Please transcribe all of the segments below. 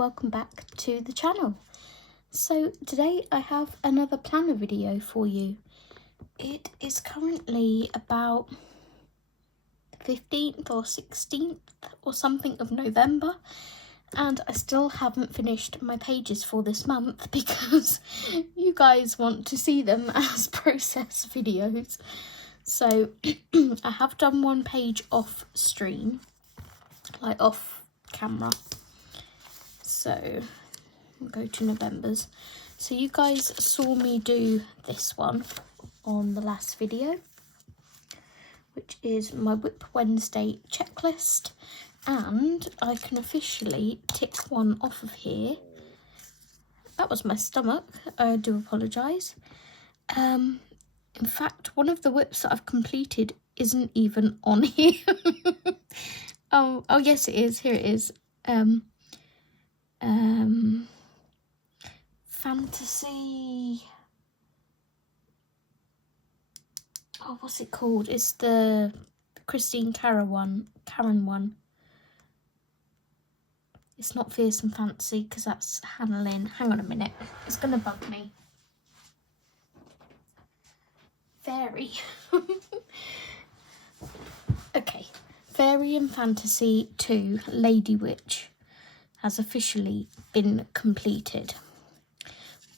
welcome back to the channel. So today I have another planner video for you. It is currently about the 15th or 16th or something of November, and I still haven't finished my pages for this month because you guys want to see them as process videos. So I have done one page off stream, like off camera. So we'll go to November's. So you guys saw me do this one on the last video, which is my Whip Wednesday checklist, and I can officially tick one off of here. That was my stomach, I do apologise. In fact, one of the whips that I've completed isn't even on here. oh yes it is, here it is. Fantasy, oh what's it called? It's the Karen one. It's not Fierce and Fancy because that's Hannah Lynn. Hang on a minute, it's gonna bug me. Fairy. Okay, Fairy and Fantasy 2 Lady Witch has officially been completed.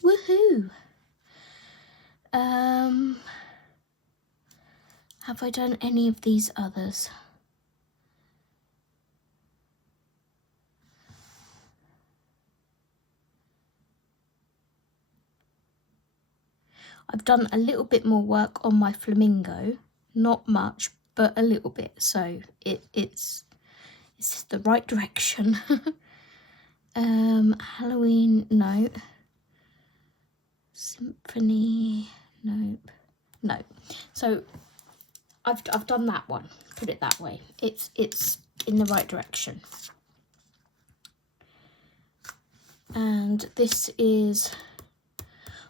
Woohoo! Have I done any of these others? I've done a little bit more work on my flamingo, not much, but a little bit, so it's the right direction. Halloween, no. Symphony, nope, no. So I've done that one, put it that way. It's in the right direction. And this is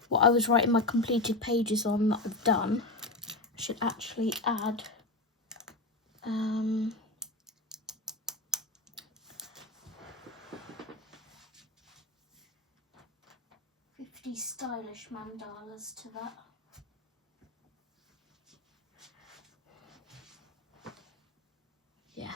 what I was writing my completed pages on that I've done. I should actually add 50 stylish mandalas to that. Yeah.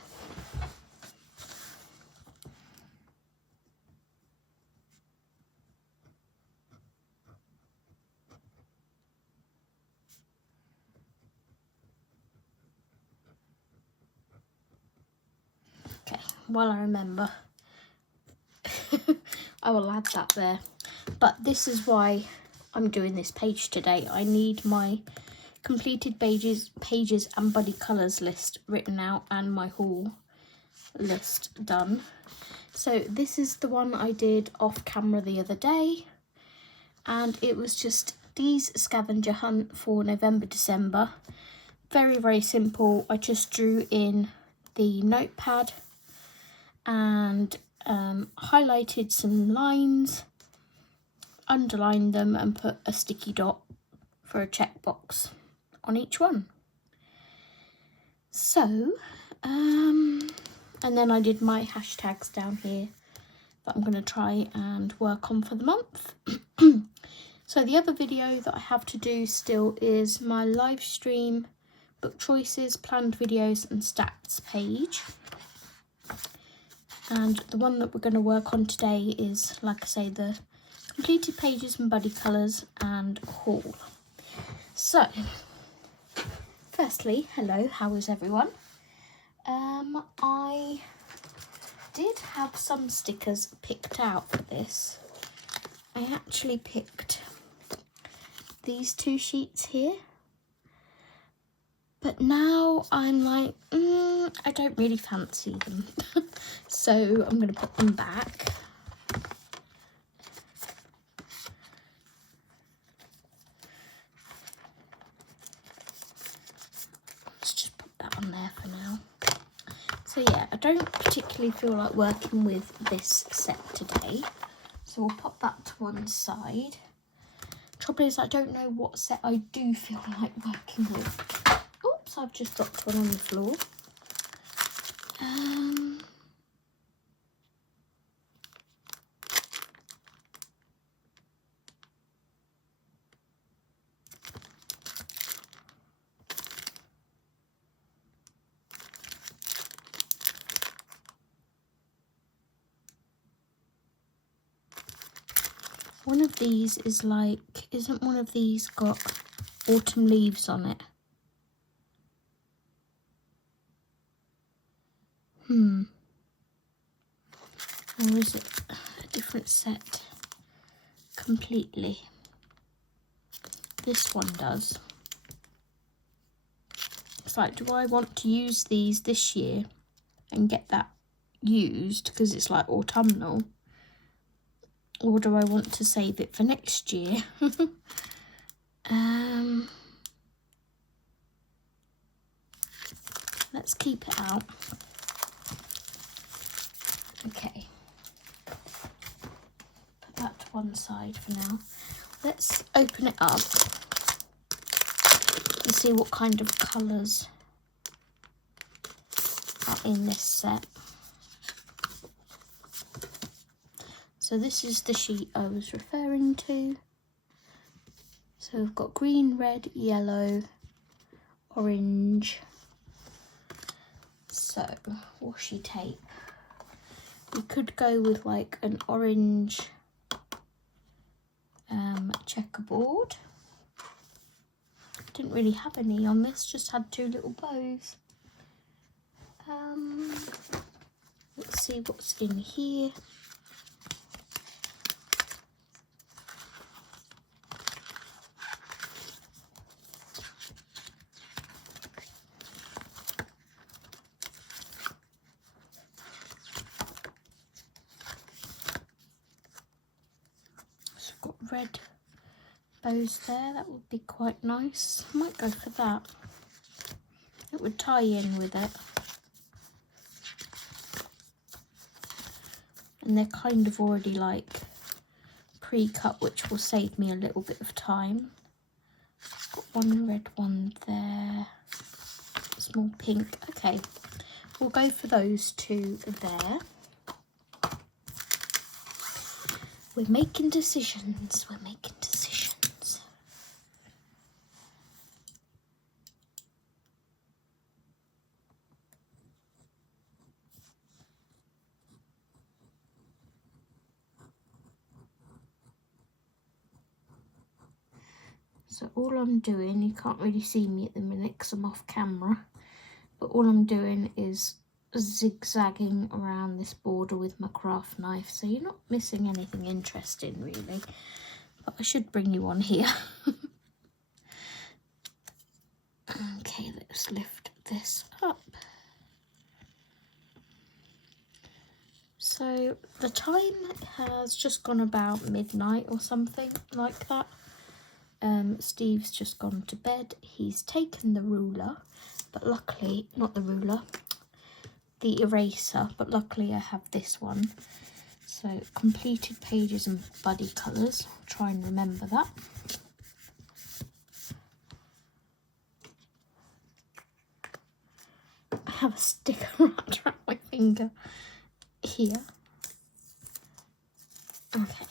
Okay, while I remember, I will add that there. But this is why I'm doing this page today. I need my completed pages and buddy colours list written out and my haul list done. So this is the one I did off camera the other day, and it was just Dee's scavenger hunt for November, December. Very, very simple. I just drew in the notepad and highlighted some lines, underlined them and put a sticky dot for a checkbox on each one. So, and then I did my hashtags down here that I'm going to try and work on for the month. So the other video that I have to do still is my live stream, book choices, planned videos and stats page. And the one that we're going to work on today is, like I say, the completed pages and buddy colours and haul. So, firstly, hello, how is everyone? I did have some stickers picked out for this. I actually picked these two sheets here. But now I'm like, I don't really fancy them. So I'm going to put them back. Let's just put that on there for now. So yeah, I don't particularly feel like working with this set today. So we'll pop that to one side. Trouble is I don't know what set I do feel like working with. Oops, I've just dropped one on the floor. One of these is like, isn't one of these got autumn leaves on it? Or is it a different set completely? This one does. It's like, do I want to use these this year and get that used because it's like autumnal? Or do I want to save it for next year? Let's keep it out. Okay. Put that to one side for now. Let's open it up and see what kind of colours are in this set. So this is the sheet I was referring to. So we've got green, red, yellow, orange. So washi tape. We could go with like an orange checkerboard. Didn't really have any on this, just had two little bows. Let's see what's in here. So I've got red bows there, that would be quite nice. I might go for that. It would tie in with it. And they're kind of already like pre-cut, which will save me a little bit of time. Got one red one there, small pink. Okay, we'll go for those two there. We're making decisions, we're making decisions. So all I'm doing, you can't really see me at the minute because I'm off camera, but all I'm doing is zigzagging around this border with my craft knife, so you're not missing anything interesting really, but I should bring you on here. Okay, let's lift this up. So the time has just gone about midnight or something like that. Steve's just gone to bed. He's taken the ruler, but luckily, not the ruler, the eraser, but luckily I have this one. So completed pages and buddy colours. I'll try and remember that. I have a sticker wrapped around my finger here. Okay.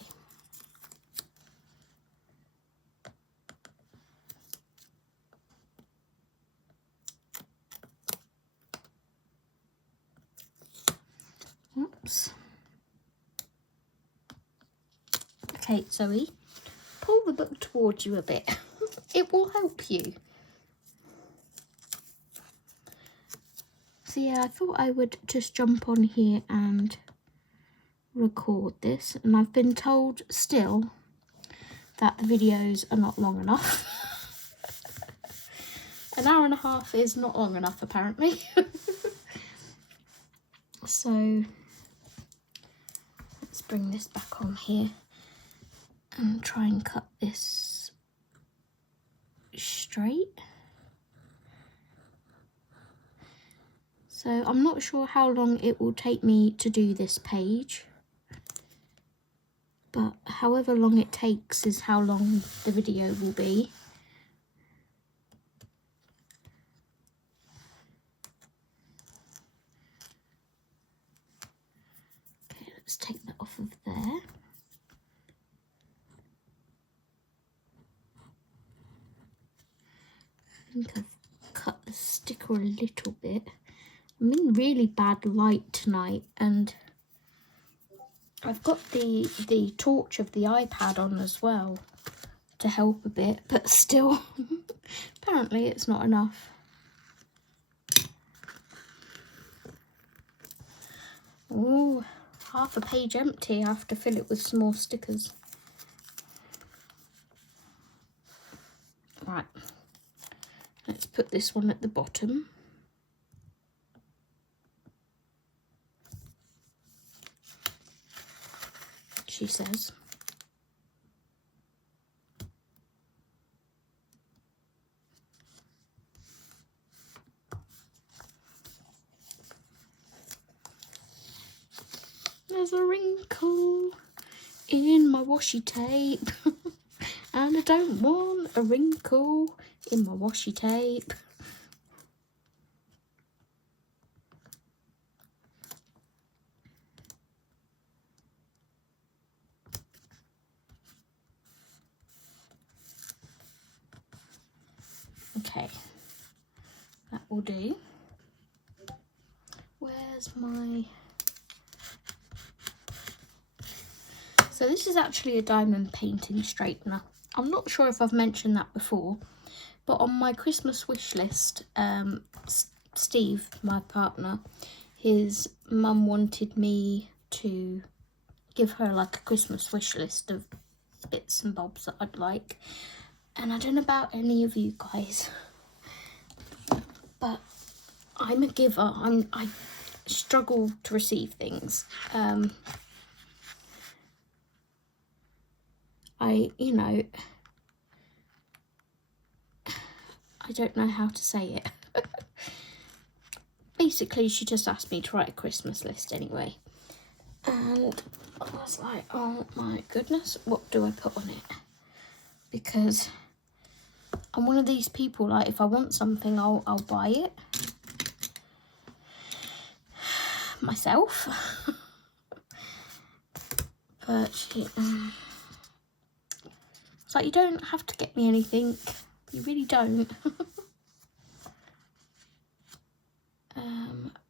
Oops. Okay, Zoe, pull the book towards you a bit. It will help you. So yeah, I thought I would just jump on here and record this, and I've been told still that the videos are not long enough. An hour and a half is not long enough apparently. So let's bring this back on here and try and cut this straight. So I'm not sure how long it will take me to do this page, but however long it takes is how long the video will be. Okay, let's take that off of there. I think I've cut the sticker a little bit. I'm in really bad light tonight, and I've got the torch of the iPad on as well to help a bit, but still, apparently it's not enough. Oh, half a page empty. I have to fill it with some more stickers. Right, let's put this one at the bottom. She says. There's a wrinkle in my washi tape and I don't want a wrinkle in my washi tape. Okay, that will do. Where's my... So this is actually a diamond painting straightener. I'm not sure if I've mentioned that before, but on my Christmas wish list, Steve, my partner, his mum wanted me to give her like a Christmas wish list of bits and bobs that I'd like. And I don't know about any of you guys, but I'm a giver. I struggle to receive things. I don't know how to say it. Basically, she just asked me to write a Christmas list anyway. And I was like, oh my goodness, what do I put on it? Because I'm one of these people, like, if I want something, I'll buy it myself. But it's like, you don't have to get me anything. You really don't.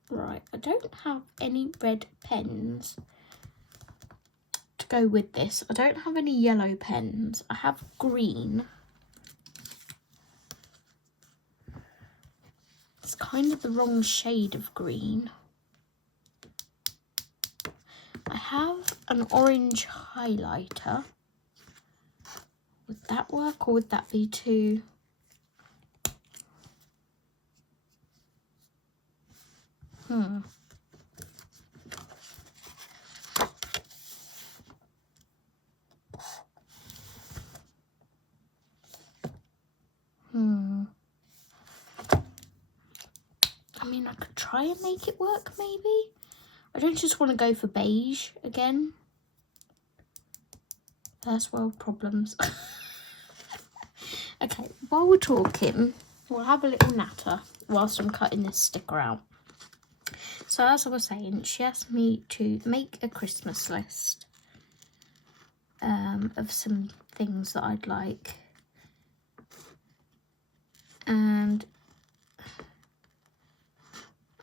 Right, I don't have any red pens to go with this. I don't have any yellow pens. I have green. It's kind of the wrong shade of green. I have an orange highlighter. Would that work, or would that be too... I mean, I could try and make it work, maybe. I don't just want to go for beige again. First world problems. Okay, while we're talking, we'll have a little natter whilst I'm cutting this sticker out. So as I was saying, she asked me to make a Christmas list of some things that I'd like. And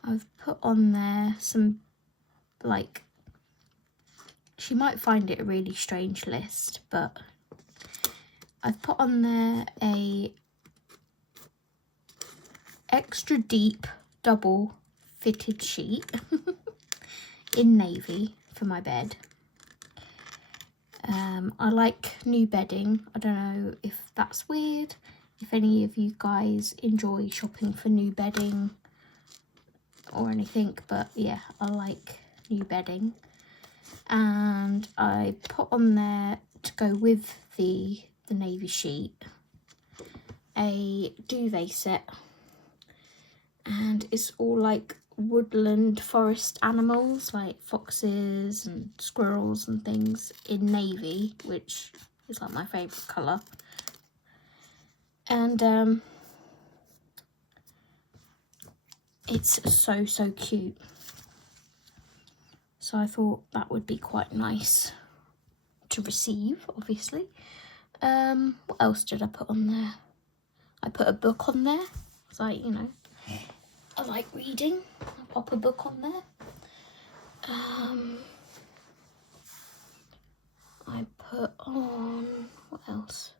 I've put on there some, like, she might find it a really strange list, but I've put on there a extra deep double fitted sheet in navy for my bed. I like new bedding. I don't know if that's weird, if any of you guys enjoy shopping for new bedding or anything, but yeah, I like new bedding. And I put on there, to go with the navy sheet, a duvet set, and it's all like woodland forest animals like foxes and squirrels and things in navy, which is like my favourite colour. And it's so cute. So I thought that would be quite nice to receive, obviously. What else did I put on there? I put a book on there. It's like, you know, I like reading. I'll pop a book on there. I put on, what else?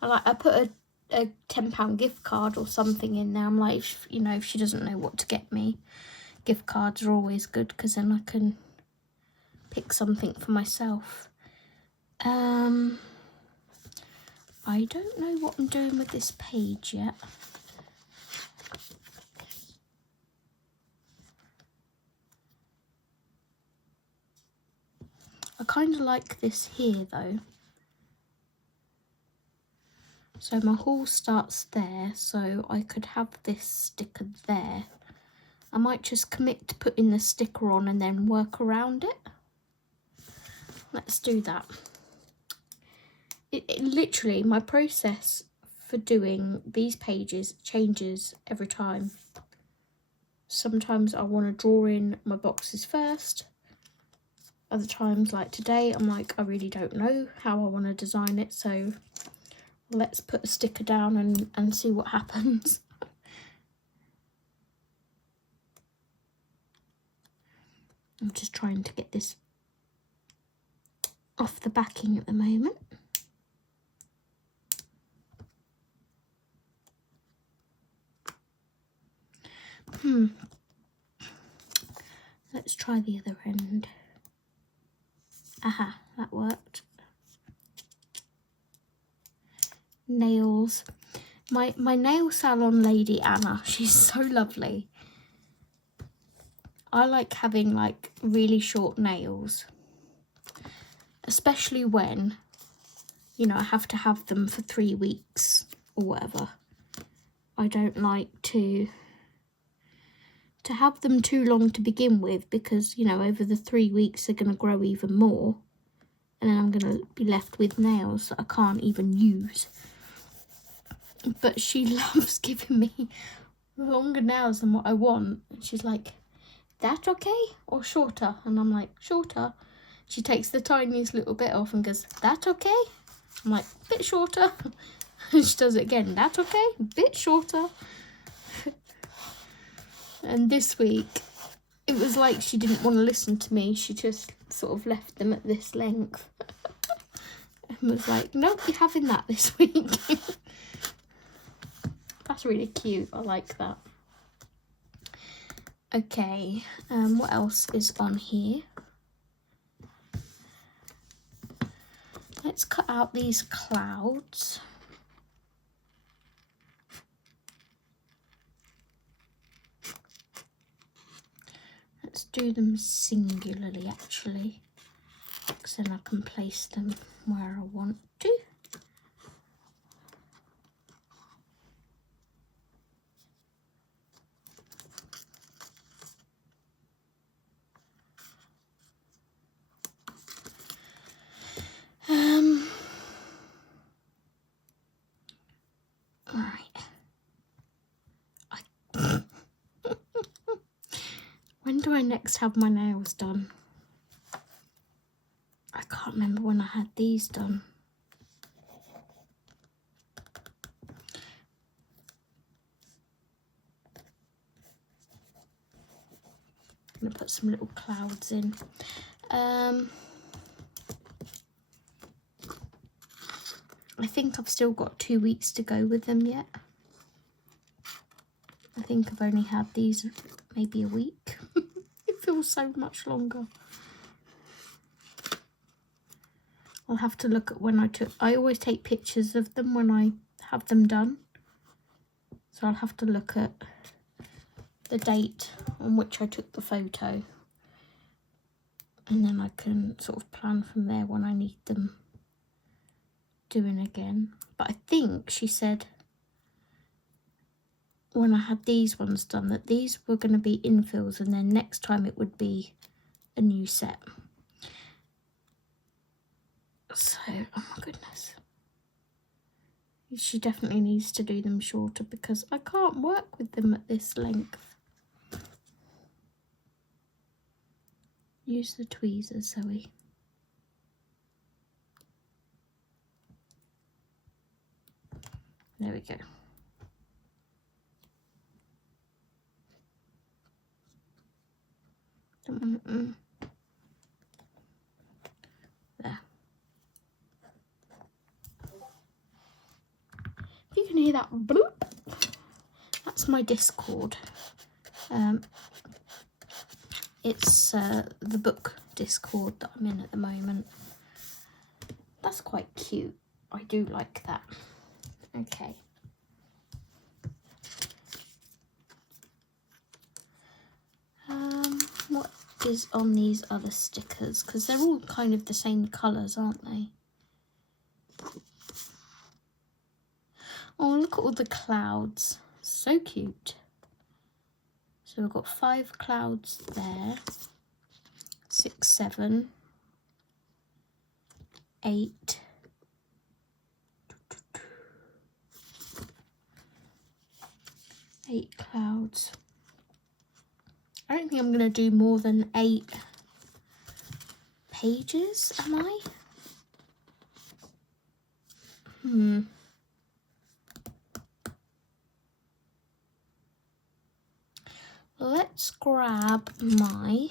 I put a £10 gift card or something in there. I'm like, you know, if she doesn't know what to get me, gift cards are always good because then I can pick something for myself. I don't know what I'm doing with this page yet. I kind of like this here though. So my haul starts there, so I could have this sticker there. I might just commit to putting the sticker on and then work around it. Let's do that. It literally, my process for doing these pages changes every time. Sometimes I want to draw in my boxes first. Other times, like today, I'm like, I really don't know how I want to design it, so let's put a sticker down and see what happens. I'm just trying to get this off the backing at the moment. Let's try the other end. Aha, that worked. Nails. My nail salon lady, Anna, she's so lovely. I like having like really short nails, especially when, you know, I have to have them for 3 weeks or whatever. I don't like to have them too long to begin with because, you know, over the 3 weeks they're going to grow even more and then I'm going to be left with nails that I can't even use. But she loves giving me longer nails than what I want. She's like, that okay or shorter? And I'm like, shorter. She takes the tiniest little bit off and goes, that okay? I'm like, bit shorter. She does it again, that okay? Bit shorter. And this week, it was like she didn't want to listen to me. She just sort of left them at this length. And was like, nope, you're having that this week. That's really cute. I like that. Okay, what else is on here? Let's cut out these clouds. Let's do them singularly, actually, because then I can place them where I want to. When do I next have my nails done? I can't remember when I had these done. I'm going to put some little clouds in. I think I've still got 2 weeks to go with them yet. I think I've only had these maybe a week. It feels so much longer. I'll have to look at when I always take pictures of them when I have them done. So I'll have to look at the date on which I took the photo. And then I can sort of plan from there when I need them doing again. But I think she said when I had these ones done that these were going to be infills and then next time it would be a new set. So, oh my goodness. She definitely needs to do them shorter because I can't work with them at this length. Use the tweezers, Zoe. There we go. There. can hear that bloop, that's my Discord. It's the book Discord that I'm in at the moment. That's quite cute. I do like that. Okay. What is on these other stickers? Because they're all kind of the same colours, aren't they? Oh, look at all the clouds. So cute. So we've got 5 clouds there. 6, 7, 8. 8 clouds. I don't think I'm going to do more than 8 pages, am I? Let's grab my...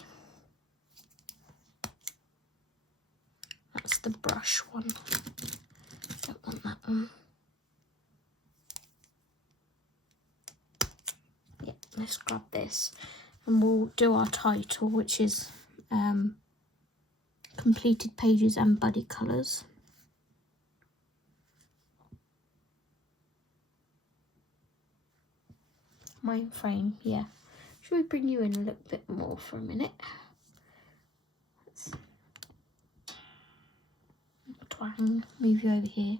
That's the brush one. Don't want that one. Yeah, let's grab this. And we'll do our title, which is completed pages and buddy colours. Mind frame, yeah. Should we bring you in a little bit more for a minute? Let's twang, move you over here.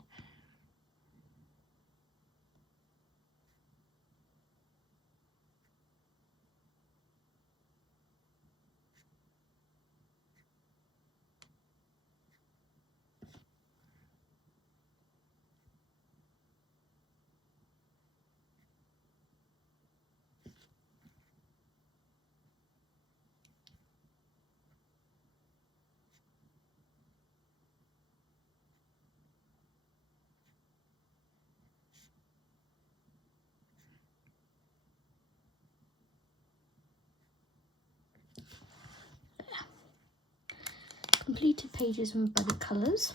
Completed pages and buddy colours.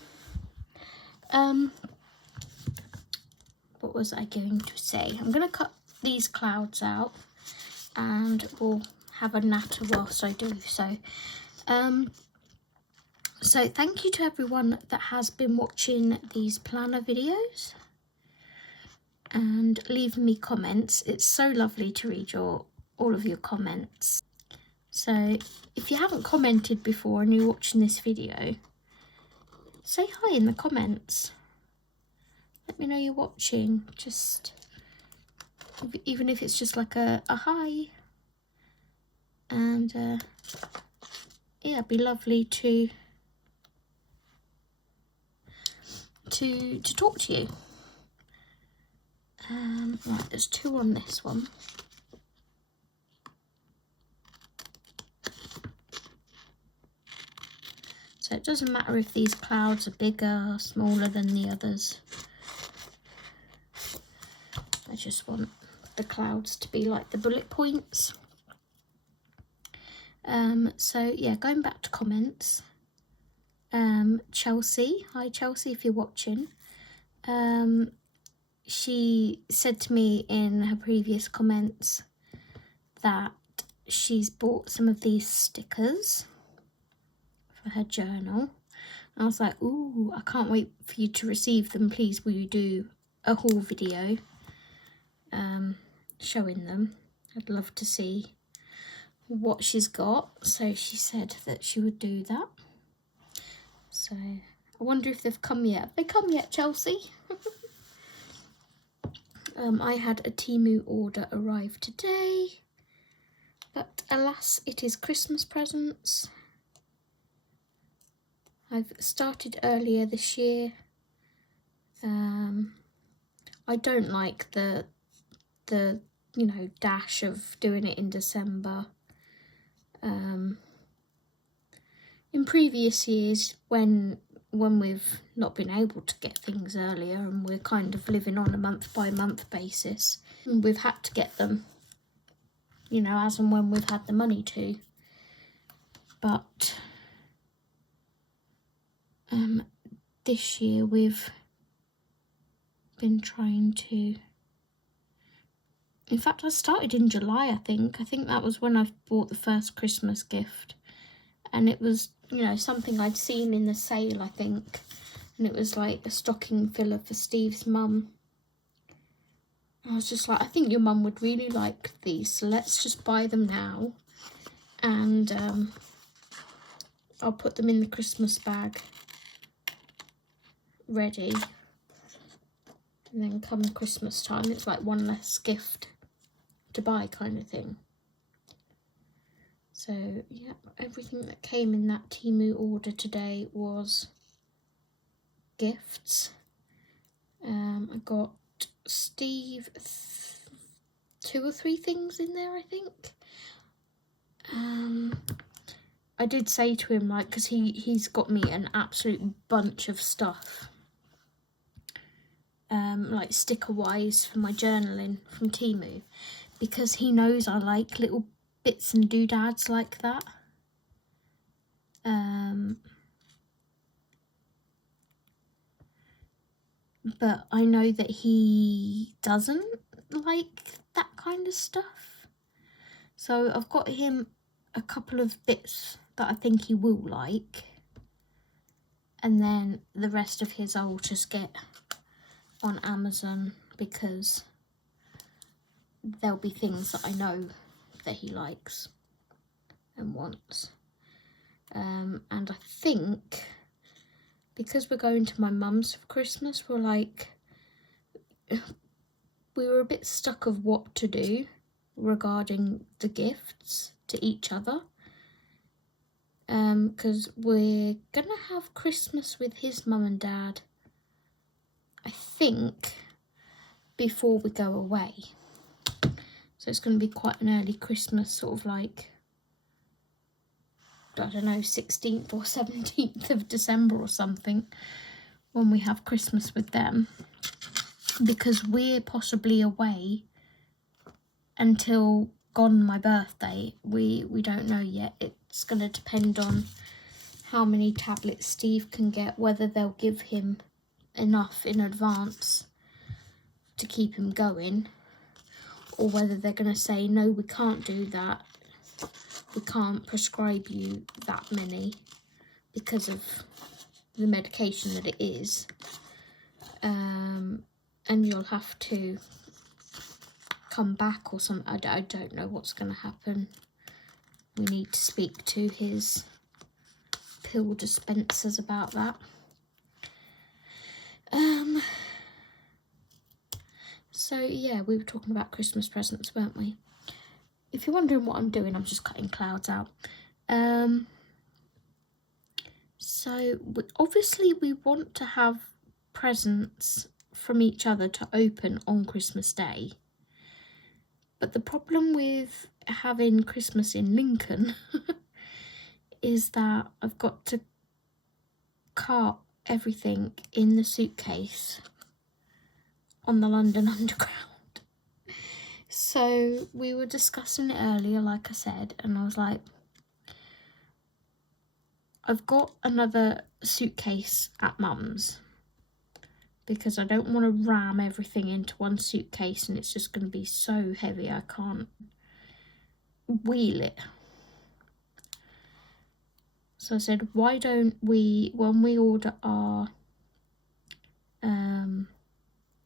What was I going to say? I'm going to cut these clouds out and we'll have a natter whilst I do so. So thank you to everyone that has been watching these planner videos and leaving me comments. It's so lovely to read all of your comments. So if you haven't commented before and you're watching this video, say hi in the comments. Let me know you're watching, just even if it's just like a hi. And yeah, it'd be lovely to talk to you. Right, there's 2 on this one. So it doesn't matter if these clouds are bigger or smaller than the others. I just want the clouds to be like the bullet points. So yeah, going back to comments. Chelsea, hi Chelsea if you're watching. She said to me in her previous comments that she's bought some of these stickers for her journal. I was like, ooh, I can't wait for you to receive them. Please will you do a haul video showing them. I'd love to see what she's got. So she said that she would do that. So I wonder if they've come yet. Have they come yet, Chelsea? I had a Temu order arrive today, but alas, it is Christmas presents. I've started earlier this year. I don't like the you know, dash of doing it in December. In previous years, when we've not been able to get things earlier and we're kind of living on a month by month basis, we've had to get them, you know, as and when we've had the money to. But this year we've been trying to... In fact, I started in July, I think. I think that was when I bought the first Christmas gift. And it was, you know, something I'd seen in the sale, I think. And it was like a stocking filler for Steve's mum. I was just like, I think your mum would really like these, so let's just buy them now. And I'll put them in the Christmas bag ready. And then come Christmas time, it's like one less gift to buy kind of thing. So, yeah, everything that came in that Temu order today was gifts. I got Steve 2 or 3 things in there, I think. I did say to him, like, because he's got me an absolute bunch of stuff, like sticker wise for my journaling from Temu, because he knows I like little bits and doodads like that. But I know that he doesn't like that kind of stuff. So I've got him a couple of bits that I think he will like. And then the rest of his I'll just get on Amazon, because there'll be things that I know that he likes and wants. And I think, because we're going to my mum's for Christmas, we were a bit stuck of what to do regarding the gifts to each other. Because we're gonna have Christmas with his mum and dad, I think, before we go away. So it's going to be quite an early Christmas, sort of like, I don't know, 16th or 17th of December or something, when we have Christmas with them. Because we're possibly away until gone my birthday. We don't know yet. It's going to depend on how many tablets Steve can get, whether they'll give him enough in advance to keep him going, or whether they're going to say, no, we can't do that. We can't prescribe you that many because of the medication that it is. And you'll have to come back or something. I don't know what's going to happen. We need to speak to his pill dispensers about that. So yeah, we were talking about Christmas presents, weren't we? If you're wondering what I'm doing, I'm just cutting clouds out. So obviously we want to have presents from each other to open on Christmas Day. But the problem with having Christmas in Lincoln is that I've got to cart everything in the suitcase on the London Underground. So we were discussing it earlier, like I said, and I was like, I've got another suitcase at Mum's, because I don't want to ram everything into one suitcase and it's just going to be so heavy I can't wheel it. So I said, why don't we, when we order our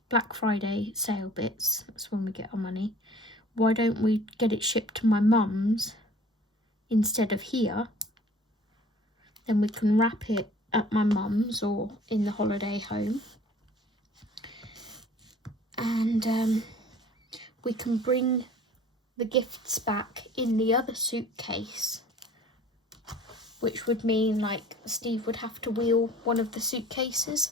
Black Friday sale bits, that's when we get our money, why don't we get it shipped to my mum's instead of here? Then we can wrap it at my mum's or in the holiday home. And we can bring the gifts back in the other suitcase, which would mean like Steve would have to wheel one of the suitcases.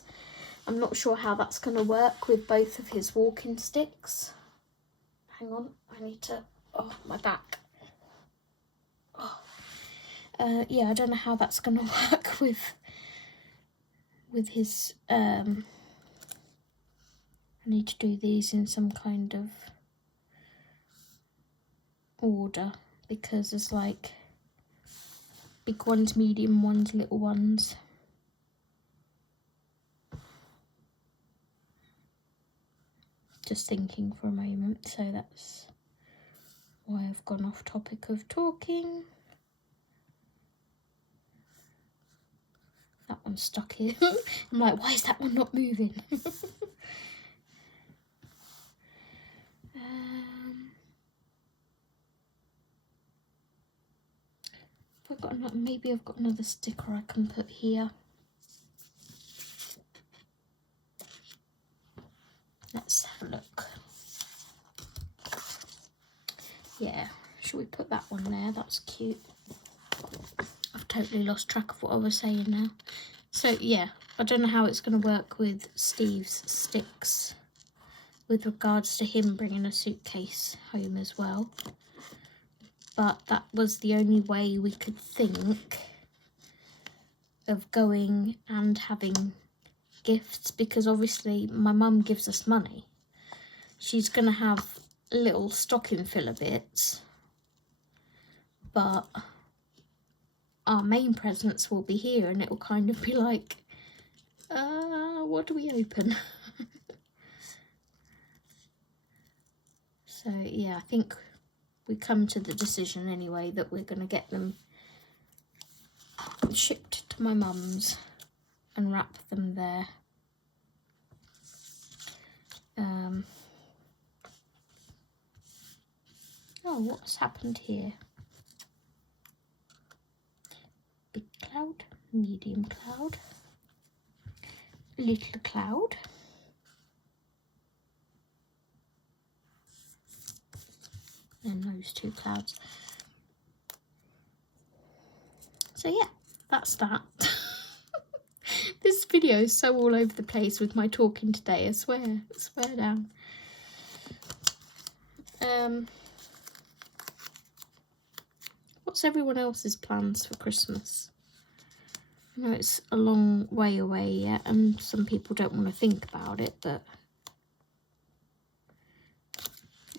I'm not sure how that's going to work with both of his walking sticks. Hang on, I need to, my back. Yeah, I don't know how that's going to work with his, I need to do these in some kind of order, because there's like big ones, medium ones, little ones. just thinking for a moment, so that's why I've gone off topic of talking. That one's stuck here. I'm like, why is that one not moving? Have I got another, maybe I've got another sticker I can put here. Let's have a look. Yeah, should we put that one there? That's cute. I've totally lost track of what I was saying now. So yeah, I don't know how it's going to work with Steve's sticks with regards to him bringing a suitcase home as well. But that was the only way we could think of going and having gifts, because obviously my mum gives us money. She's going to have little stocking filler bits, but our main presents will be here, and it will kind of be like, what do we open? So yeah, I think we come to the decision anyway that we're going to get them shipped to my mum's and wrap them there. Oh, what's happened here? Big cloud, medium cloud, little cloud. And those two clouds. So yeah, that's that. This video is so all over the place with my talking today, I swear down. What's everyone else's plans for Christmas? I know it's a long way away yet, and some people don't want to think about it, but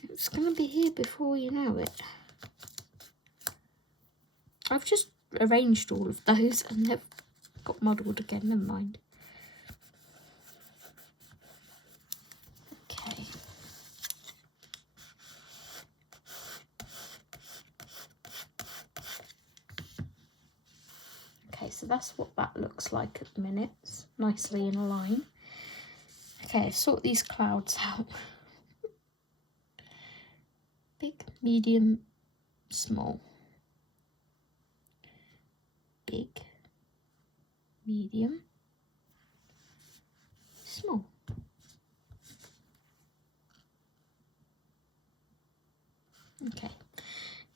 it's going to be here before you know it. I've just arranged all of those and they've got muddled again, never mind. Okay. Okay, so that's what that looks like at the minute. It's nicely in a line. Okay, sort these clouds out. Big, medium, small. Big, medium, small. Okay,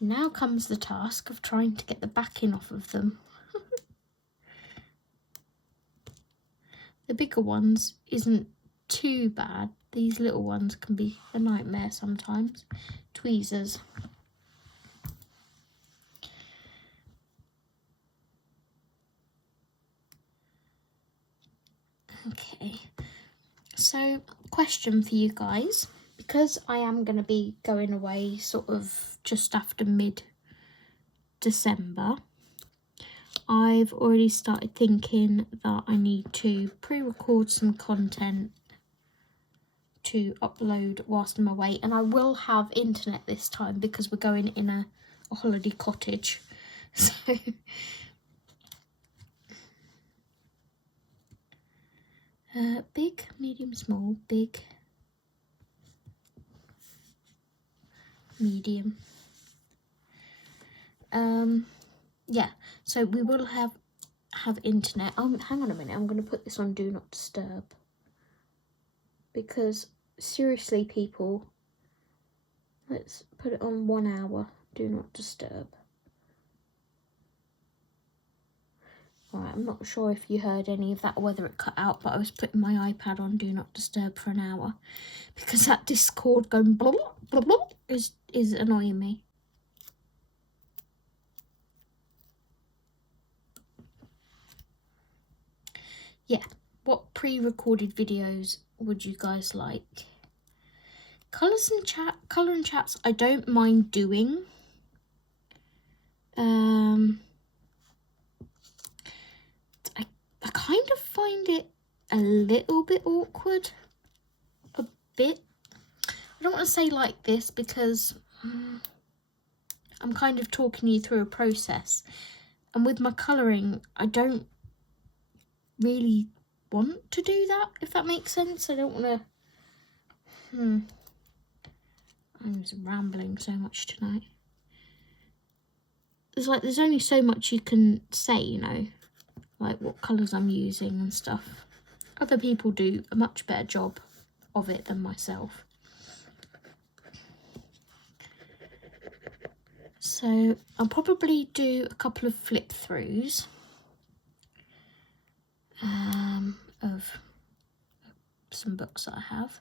now comes the task of trying to get the backing off of them. The bigger ones isn't too bad. These little ones can be a nightmare sometimes. Tweezers. Okay, so question for you guys, because I am going to be going away sort of just after mid-December, I've already started thinking that I need to pre-record some content to upload whilst I'm away, and I will have internet this time because we're going in a holiday cottage. So big, medium, small, big, medium. Yeah, so we will have internet. Hang on a minute, I'm going to put this on Do Not Disturb, because seriously people, let's put it on 1 hour Do Not Disturb. Alright, I'm not sure if you heard any of that or whether it cut out, but I was putting my iPad on Do Not Disturb for an hour because that Discord going blah blah blah blah is annoying me. Yeah, what pre-recorded videos would you guys like? Colour and chats I don't mind doing. I kind of find it a little bit awkward. A bit. I don't want to say like this because I'm kind of talking you through a process. And with my colouring, I don't really want to do that, if that makes sense. I don't want to... I'm just rambling so much tonight. There's only so much you can say, you know, like what colours I'm using and stuff. Other people do a much better job of it than myself. So I'll probably do a couple of flip throughs of some books that I have.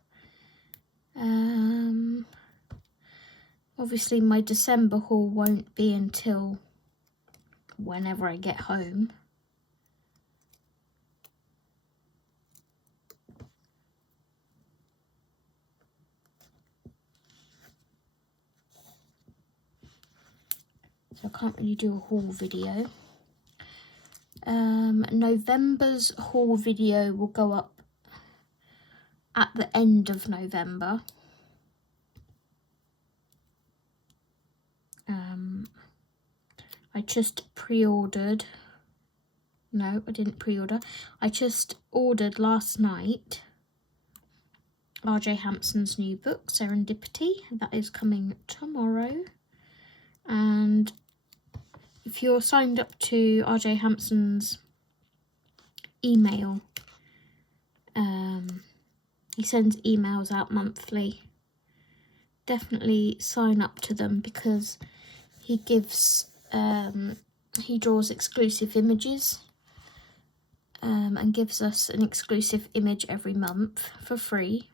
Obviously my December haul won't be until whenever I get home. So I can't really do a haul video. November's haul video will go up at the end of November. I just pre-ordered. No, I didn't pre-order. I just ordered last night R.J. Hampson's new book, Serendipity. That is coming tomorrow. And if you're signed up to R.J. Hampson's email, he sends emails out monthly. Definitely sign up to them because he gives, he draws exclusive images and gives us an exclusive image every month for free.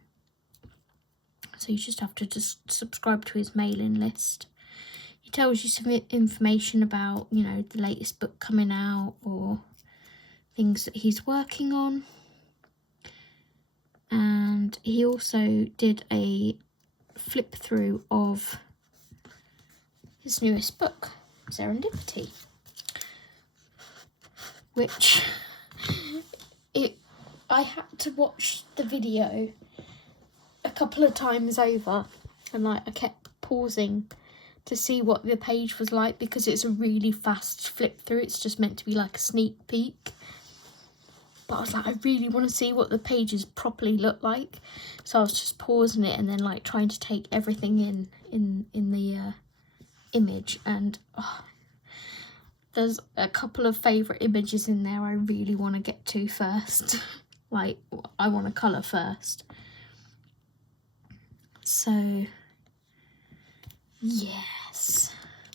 So you just have to just subscribe to his mailing list. He tells you some information about, you know, the latest book coming out or things that he's working on. And he also did a flip through of his newest book, Serendipity, which I had to watch the video a couple of times over, and like I kept pausing to see what the page was like because it's a really fast flip through. It's just meant to be like a sneak peek. But I was like, I really want to see what the pages properly look like. So I was just pausing it and then like trying to take everything in the image. And there's a couple of favourite images in there I really want to get to first. Like, I want to colour first. So, yes.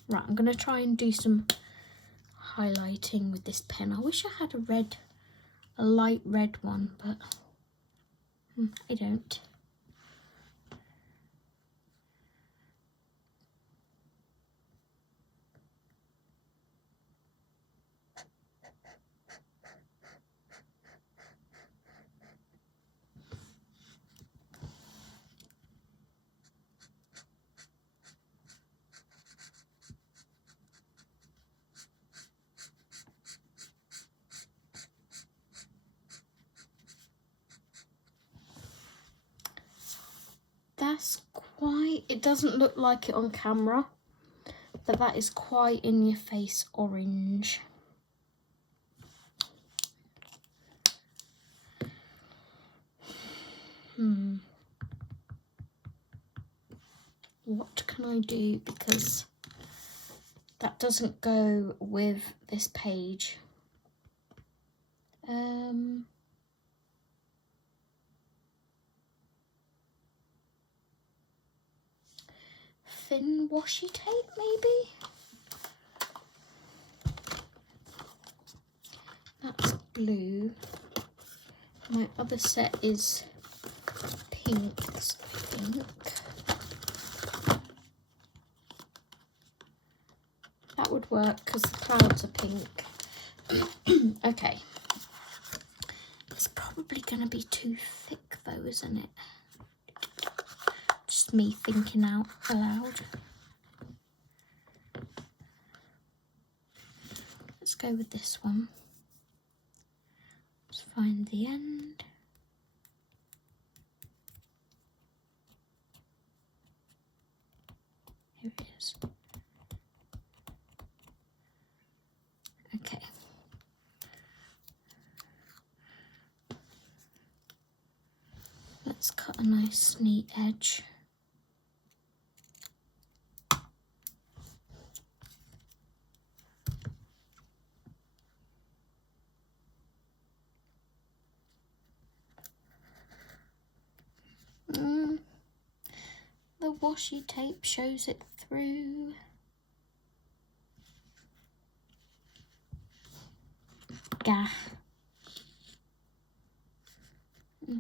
Right, I'm going to try and do some highlighting with this pen. I wish I had a light red one, but I don't. That's quite, it doesn't look like it on camera, but that is quite in your face orange. What can I do, because that doesn't go with this page. Thin washi tape, maybe? That's blue. My other set is pinks, I think. That would work because the clouds are pink. Okay. It's probably going to be too thick though, isn't it? Just me thinking out aloud. Let's go with this one. Let's find the end. Here it is. Okay. Let's cut a nice neat edge. The washi tape shows it through. Gah.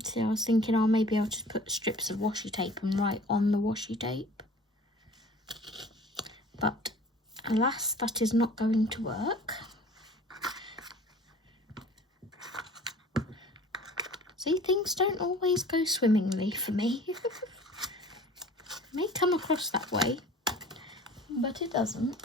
See, I was thinking, oh, maybe I'll just put strips of washi tape and write on the washi tape. But alas, that is not going to work. See, things don't always go swimmingly for me. It may come across that way, but it doesn't.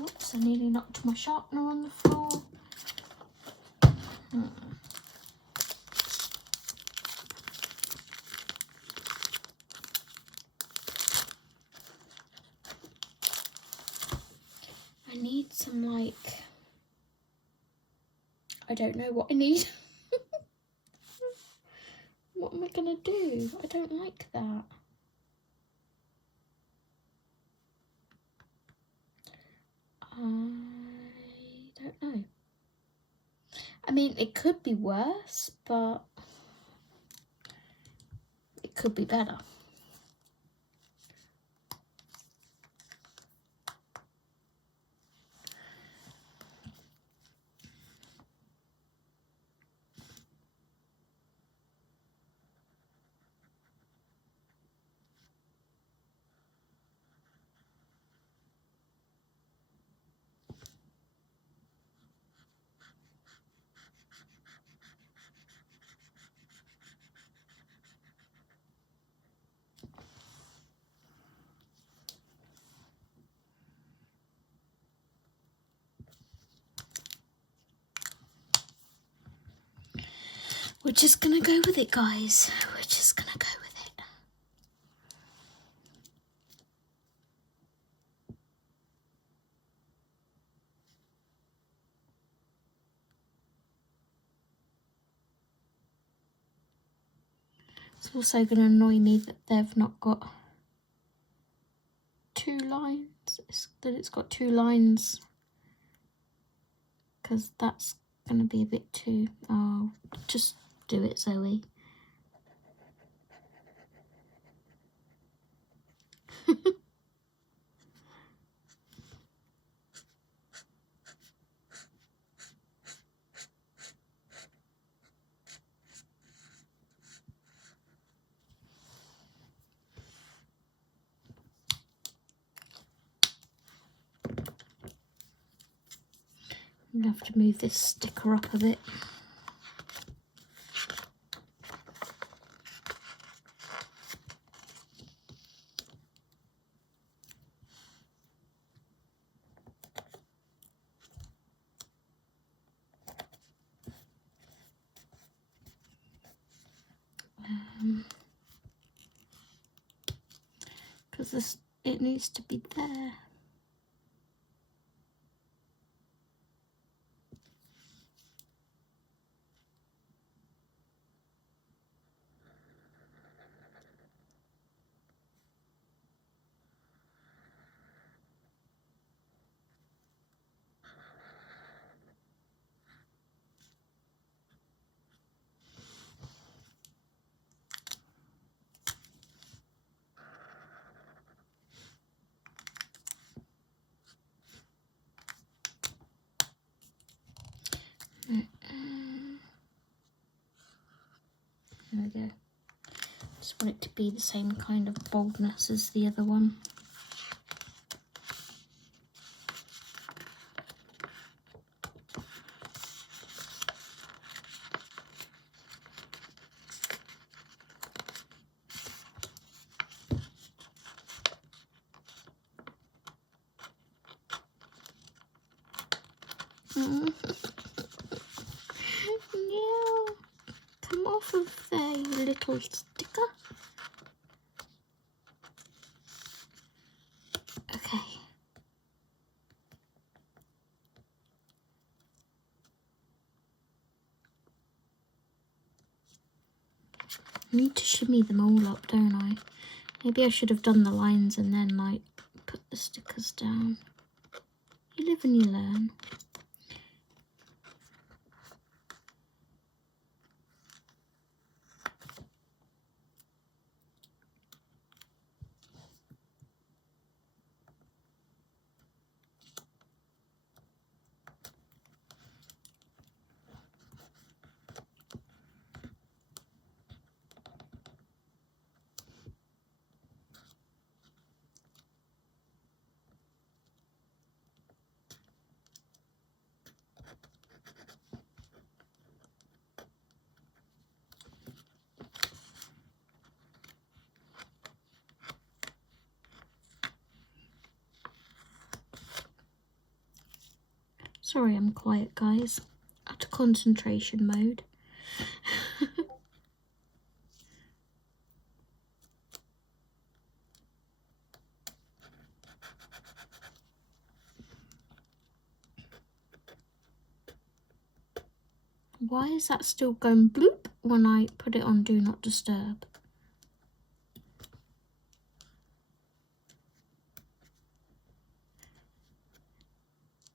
Oops, I nearly knocked my sharpener on the floor. I need some, like, I don't know what I need. What am I gonna do? I don't like that. I don't know. I mean, it could be worse, but it could be better. We're just gonna go with it, guys. We're just gonna go with it. It's also gonna annoy me that they've not got two lines, that it's got two lines, because that's gonna be a bit too, oh, just do it, Zoe. I'm gonna have to move this sticker up a bit. Because it needs to be there. There we go. Just want it to be the same kind of boldness as the other one. little sticker. Okay. I need to shimmy them all up, don't I? Maybe I should have done the lines and then like put the stickers down. You live and you learn. Sorry I'm quiet, guys. Out of concentration mode. Why is that still going bloop when I put it on Do Not Disturb?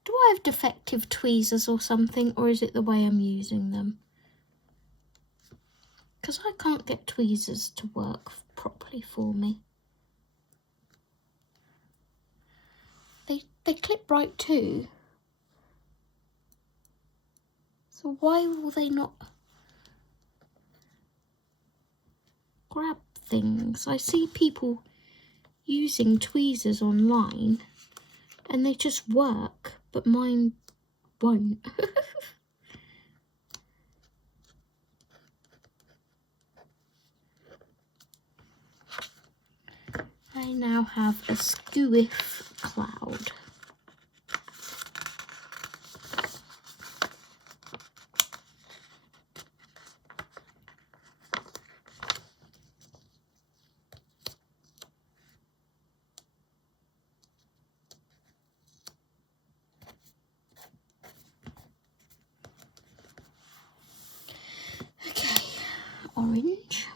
Do I have defective tweezers or something, or is it the way I'm using them? Because I can't get tweezers to work properly for me. They clip right too. So why will they not grab things? I see people using tweezers online and they just work, but mine won't. I now have a squiff cloud. Okay, orange.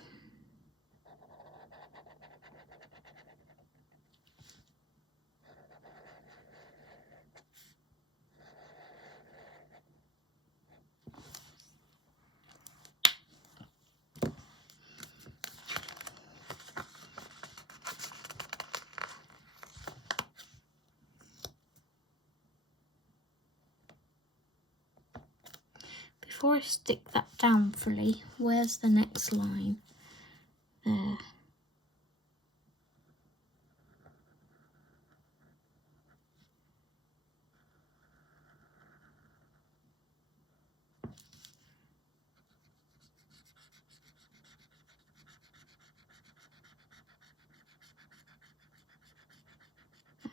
Before I stick that down fully, where's the next line? There.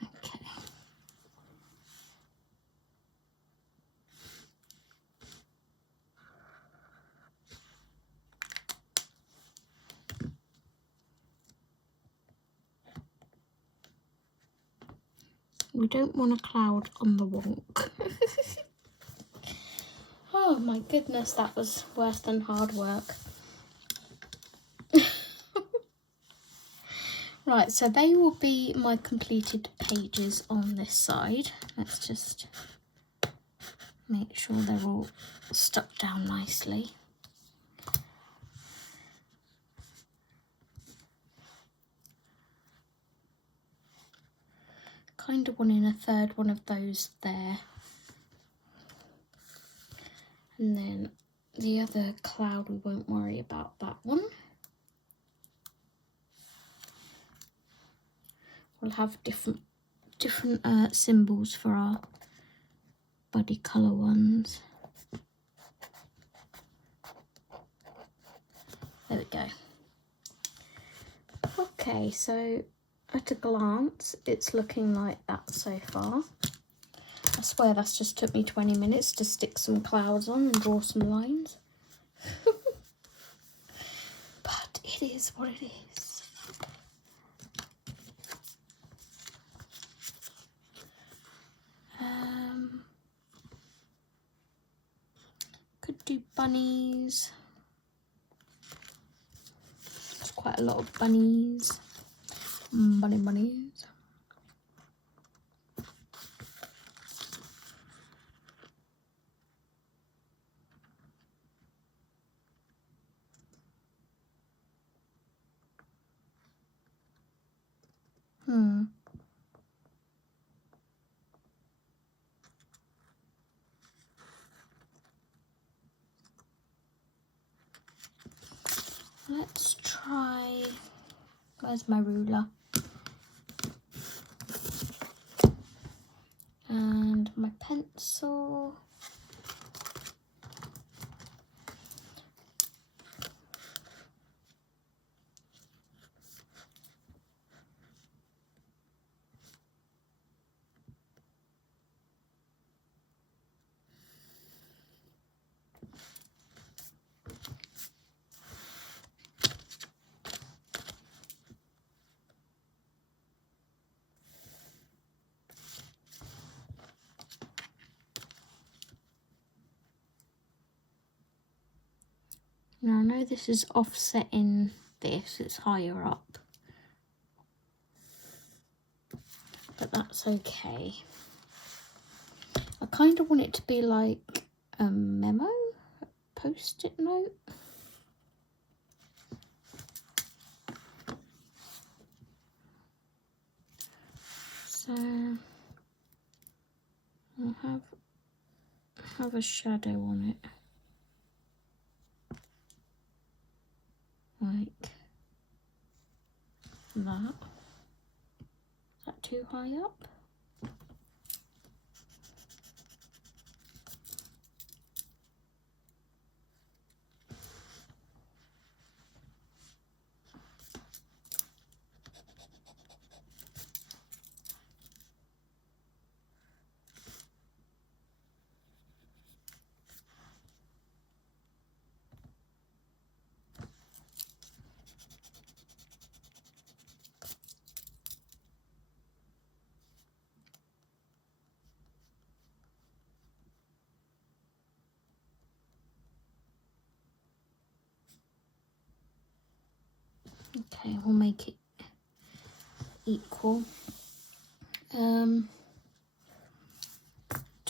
Okay. We don't want a cloud on the wonk. Oh my goodness, that was worse than hard work. Right, so they will be my completed pages on this side. Let's just make sure they're all stuck down nicely. Kind of wanting a third one of those there. And then the other cloud, we won't worry about that one. We'll have different symbols for our buddy colour ones. There we go. Okay, so at a glance, it's looking like that so far. I swear that's just took me 20 minutes to stick some clouds on and draw some lines. But it is what it is. Could do bunnies. There's quite a lot of bunnies. Bunnies. Let's try, where's my ruler? And my pencil. Now I know this is offsetting this, it's higher up, but that's okay. I kind of want it to be like a memo, a post-it note. So I'll have a shadow on it. Like that. Is that too high up? Okay, we'll make it equal. Do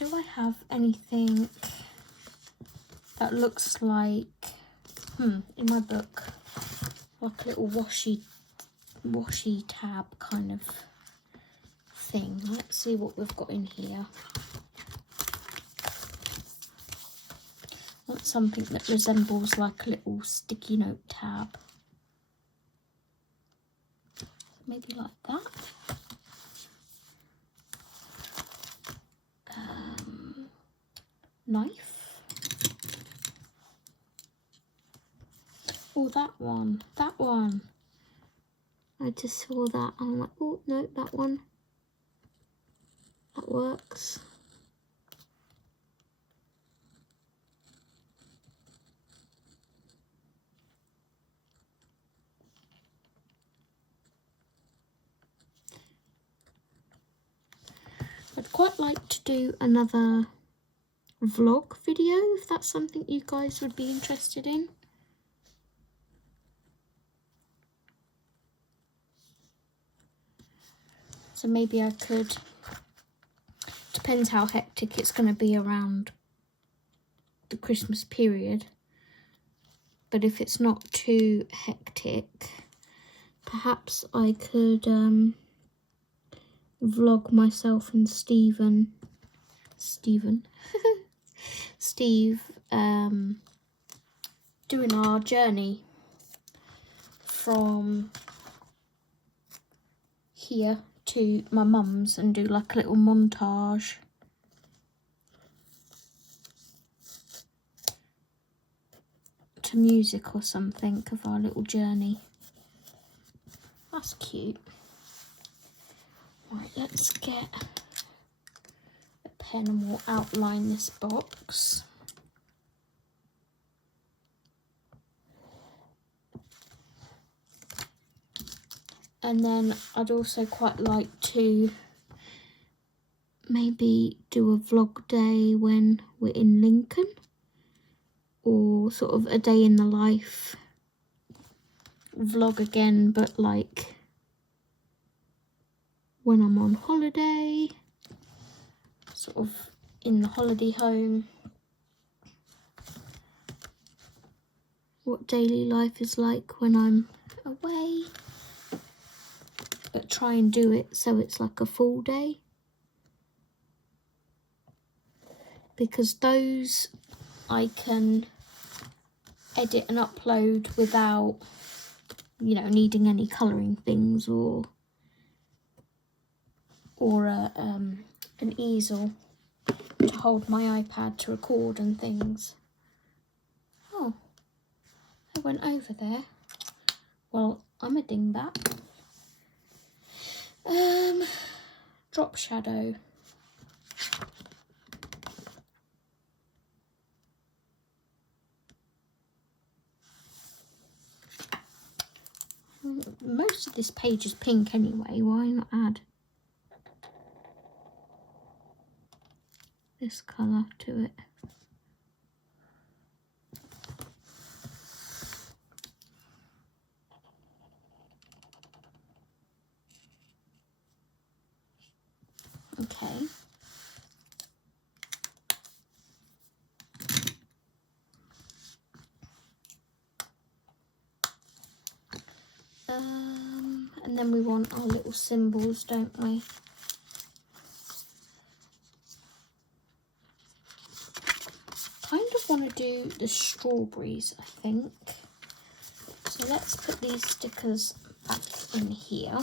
I have anything that looks like, in my book, like a little washy tab kind of thing? Let's see what we've got in here. I want something that resembles like a little sticky note tab. Maybe like that. Knife. Oh, that one. I just saw that and I'm like, oh no, that one. That works. I'd quite like to do another vlog video if that's something you guys would be interested in. So maybe I could, depends how hectic it's going to be around the Christmas period, but if it's not too hectic, perhaps I could vlog myself and Steve doing our journey from here to my mum's and do like a little montage. To music or something of our little journey. That's cute. Right, let's get a pen and we'll outline this box. And then I'd also quite like to maybe do a vlog day when we're in Lincoln, or sort of a day in the life vlog again, but like when I'm on holiday, sort of in the holiday home, what daily life is like when I'm away, but try and do it so it's like a full day, because those I can edit and upload without, you know, needing any colouring things or an easel to hold my iPad to record and things. Oh, I went over there. Well, I'm a dingbat. Drop shadow. Most of this page is pink anyway, why not add this colour to it? Okay. And then we want our little symbols, don't we? Kind of want to do the strawberries, I think. So let's put these stickers back in here.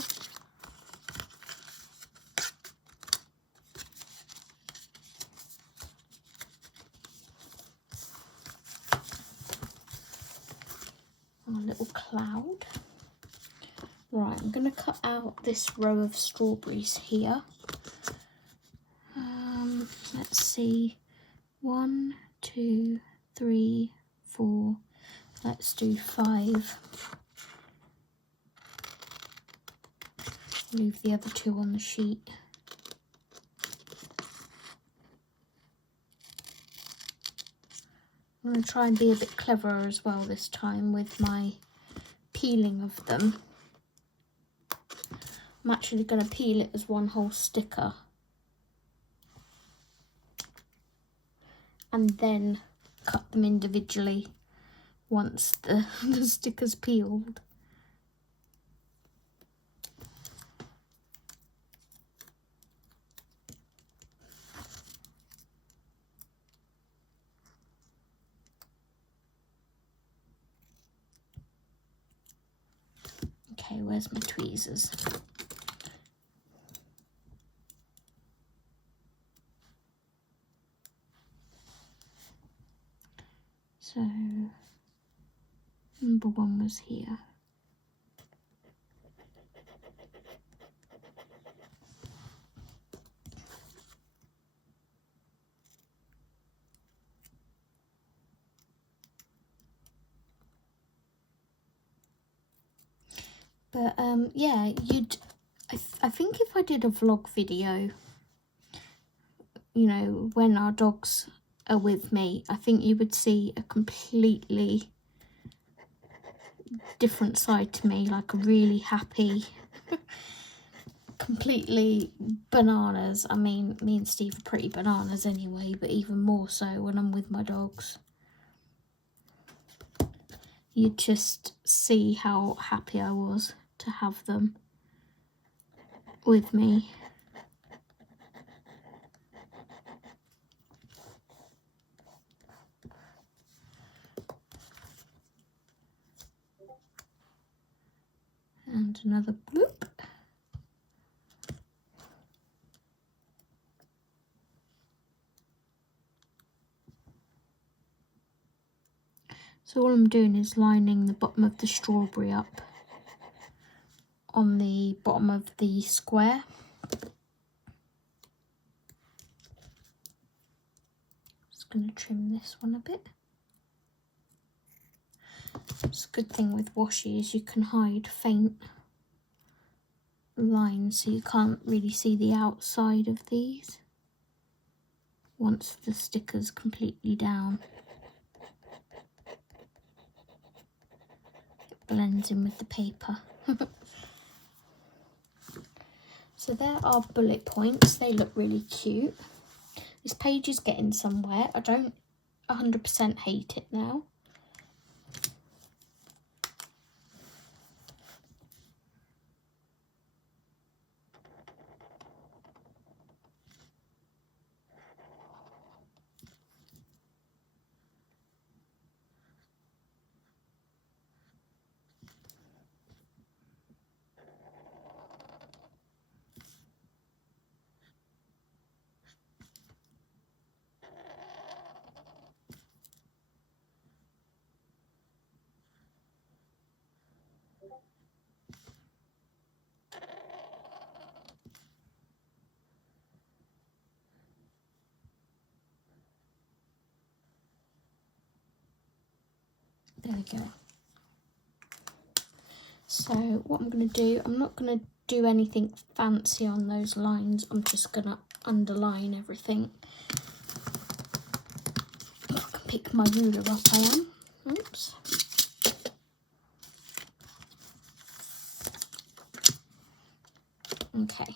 Our little cloud. Right, I'm going to cut out this row of strawberries here. Let's see. 1, 2, 3, 4. Let's do 5. Leave the other 2 on the sheet. I'm going to try and be a bit cleverer as well this time with my peeling of them. I'm actually going to peel it as one whole sticker and then cut them individually once the sticker's peeled. Okay, where's my tweezers? So, number 1 was here. But yeah, I think if I did a vlog video, you know, when our dogs are with me, I think you would see a completely different side to me, like a really happy, completely bananas. I mean, me and Steve are pretty bananas anyway, but even more so when I'm with my dogs. You'd just see how happy I was to have them with me. And another bloop. So all I'm doing is lining the bottom of the strawberry up on the bottom of the square. Just going to trim this one a bit. It's a good thing with washi is you can hide faint lines, so you can't really see the outside of these once the sticker's completely down. It blends in with the paper. So there are bullet points. They look really cute. This page is getting somewhere. I don't 100% hate it now. There we go. So what I'm going to do, I'm not going to do anything fancy on those lines. I'm just going to underline everything. I can pick my ruler up, I am. Oops. Okay.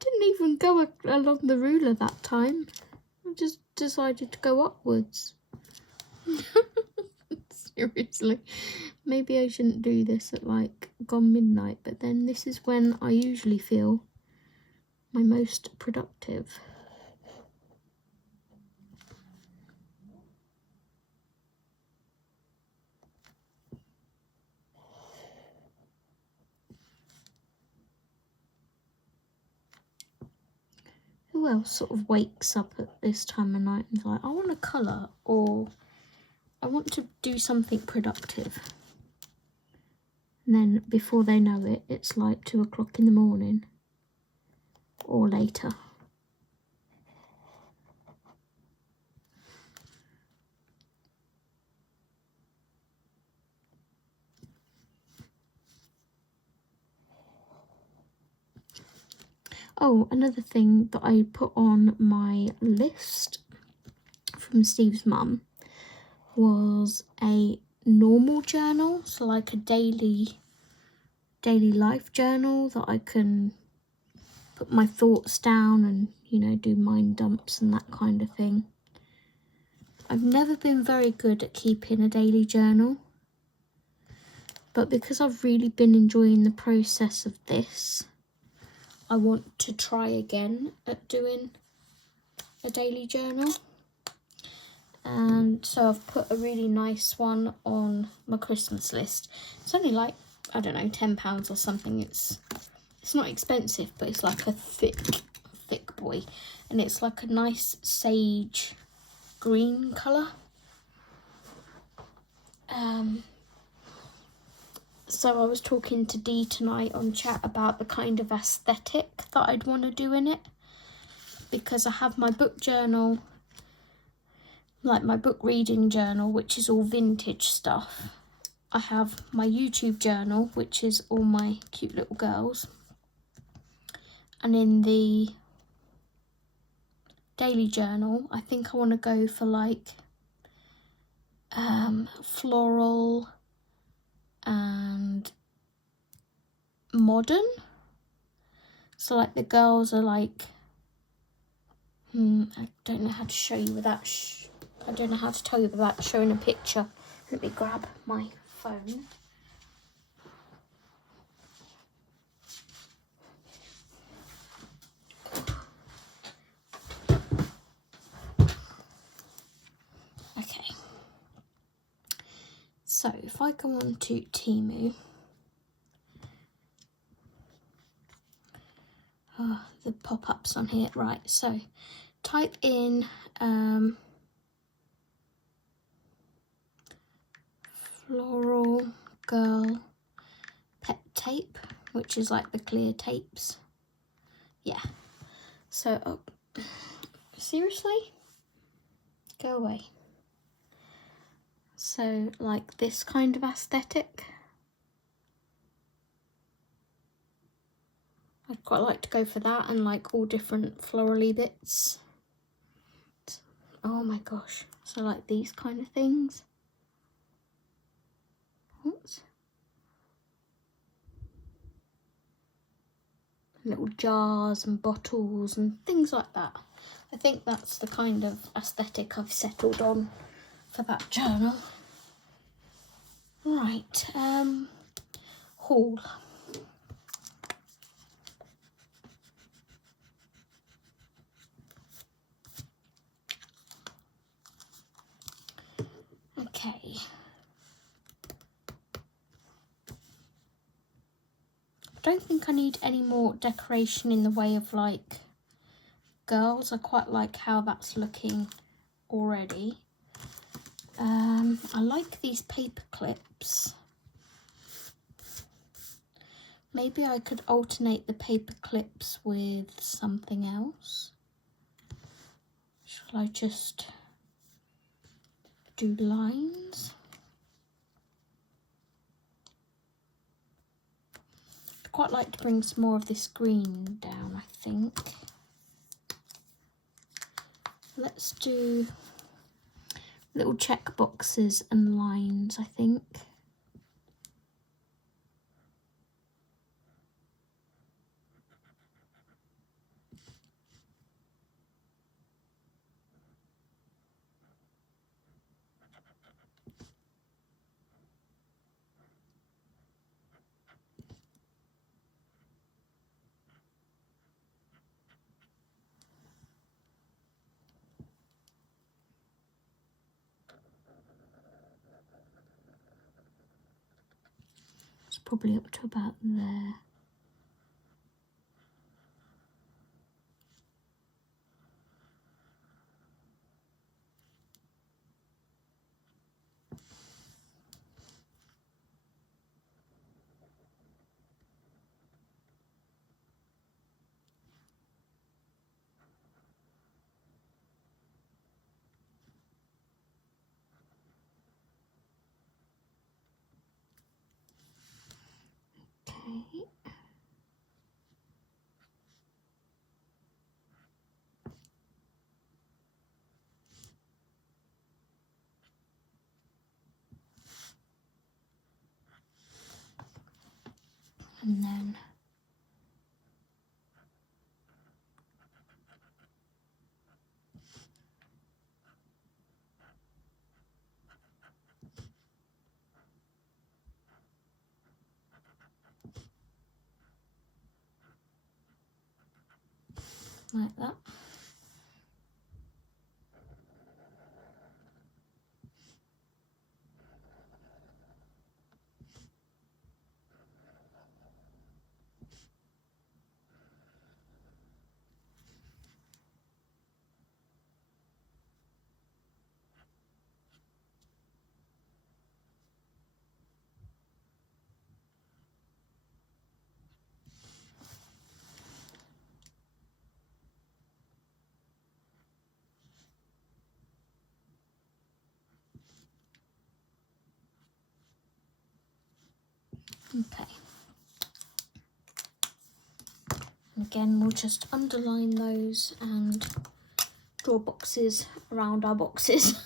Didn't even go along the ruler that time. I just decided to go upwards. Seriously. Maybe I shouldn't do this at like gone midnight, but then this is when I usually feel my most productive. Who else sort of wakes up at this time of night and is like, I want to colour, or I want to do something productive? And then before they know it, it's like 2 o'clock in the morning or later. Oh, another thing that I put on my list from Steve's mum was a normal journal, so like a daily life journal that I can put my thoughts down and, you know, do mind dumps and that kind of thing. I've never been very good at keeping a daily journal, but because I've really been enjoying the process of this, I want to try again at doing a daily journal. And so I've put a really nice one on my Christmas list. It's only like, I don't know, £10 or something. It's not expensive, but it's like a thick boy. And it's like a nice sage green colour. So I was talking to Dee tonight on chat about the kind of aesthetic that I'd want to do in it. Because I have my book journal, like my book reading journal, which is all vintage stuff. I have my YouTube journal, which is all my cute little girls. And in the daily journal, I think I want to go for like floral and modern. So like the girls are like, I don't know how to show you without, I don't know how to tell you without showing a picture. Let me grab my phone. Okay. So if I go on to Temu, the pop-ups on here, right, so type in floral girl pet tape, which is like the clear tapes. Yeah. So, oh, seriously? Go away. So, like this kind of aesthetic. I'd quite like to go for that, and like all different florally bits. Oh my gosh. So like these kind of things. Oops. Little jars and bottles and things like that. I think that's the kind of aesthetic I've settled on for that journal. Right, haul. Okay. I don't think I need any more decoration in the way of like girls. I quite like how that's looking already. I like these paper clips. Maybe I could alternate the paper clips with something else. Shall I just do lines? I'd quite like to bring some more of this green down, I think. Let's do little check boxes and lines, I think. It's probably up to about there. Okay. And then like that. Okay. Again, we'll just underline those and draw boxes around our boxes.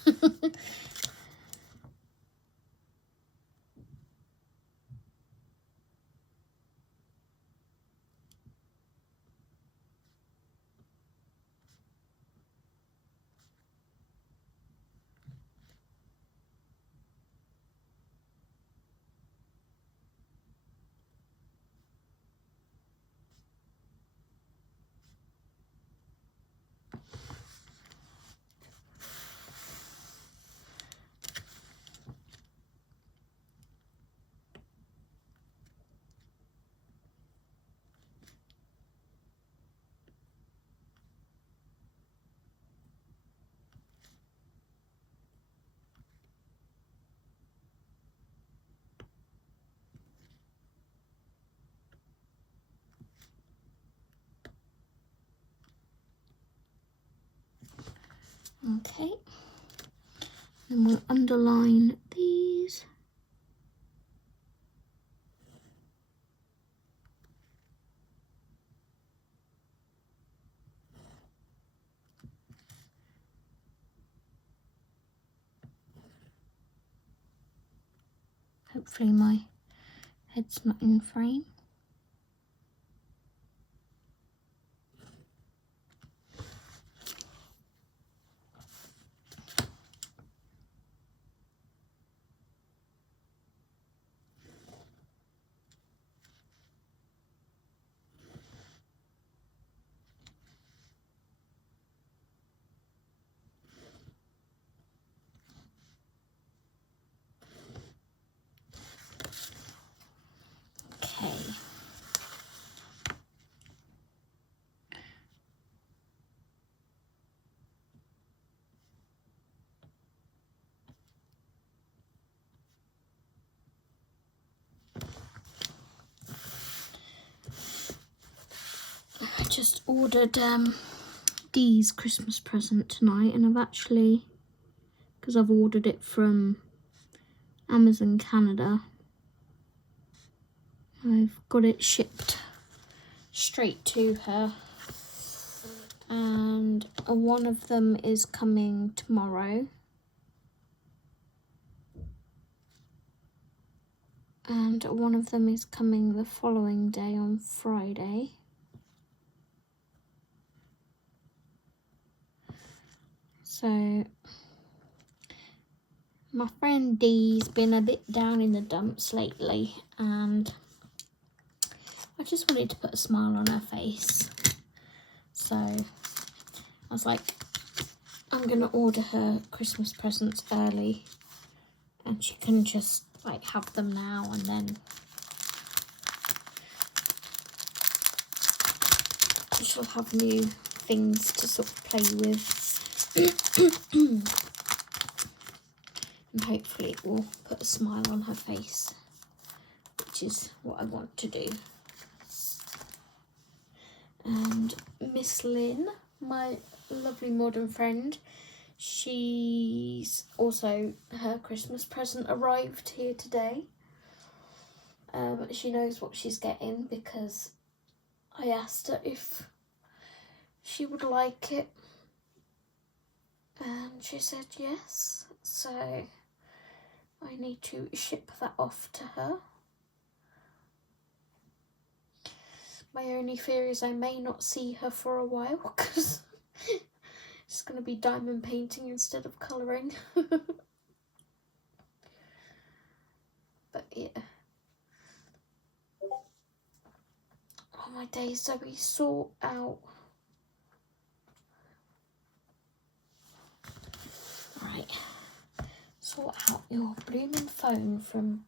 Okay. And we'll underline these. Hopefully my head's not in frame. Okay. I just ordered Dee's Christmas present tonight, and I've actually, because I've ordered it from Amazon Canada, I've got it shipped straight to her, and one of them is coming tomorrow, and one of them is coming the following day on Friday. So my friend Dee's been a bit down in the dumps lately, and I just wanted to put a smile on her face. So I was like, I'm gonna order her Christmas presents early, and she can just like have them now, and then she'll have new things to sort of play with. And hopefully it will put a smile on her face, which is what I want to do. And Miss Lynn, my lovely modern friend, she's also, her Christmas present arrived here today. She knows what she's getting because I asked her if she would like it, and she said yes, so I need to ship that off to her. My only fear is I may not see her for a while because it's going to be diamond painting instead of colouring. But yeah. Oh my days, Zoe, sort out. Right. Sort out your blooming phone from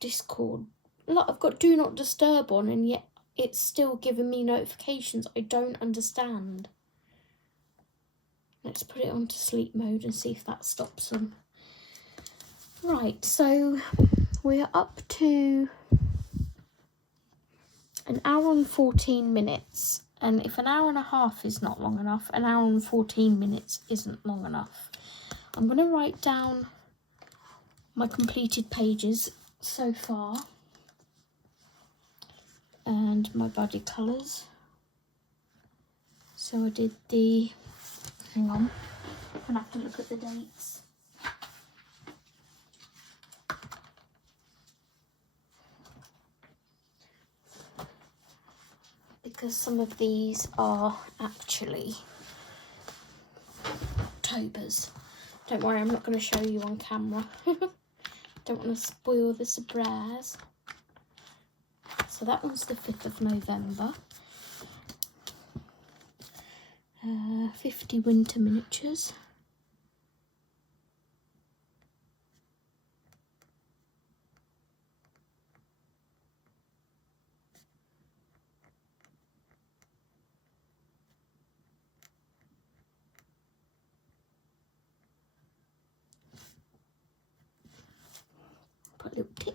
Discord. Look, I've got Do Not Disturb on, and yet it's still giving me notifications. I don't understand. Let's put it onto sleep mode and see if that stops them. Right, so we're up to an hour and 14 minutes. And if an hour and a half is not long enough, an hour and 14 minutes isn't long enough. I'm going to write down my completed pages so far and my body colours. So I did the, hang on, I'm going to have to look at the dates. Because some of these are actually October's. Don't worry, I'm not going to show you on camera. Don't want to spoil the surprise. So that one's the 5th of November. 50 winter miniatures. Put a little tick.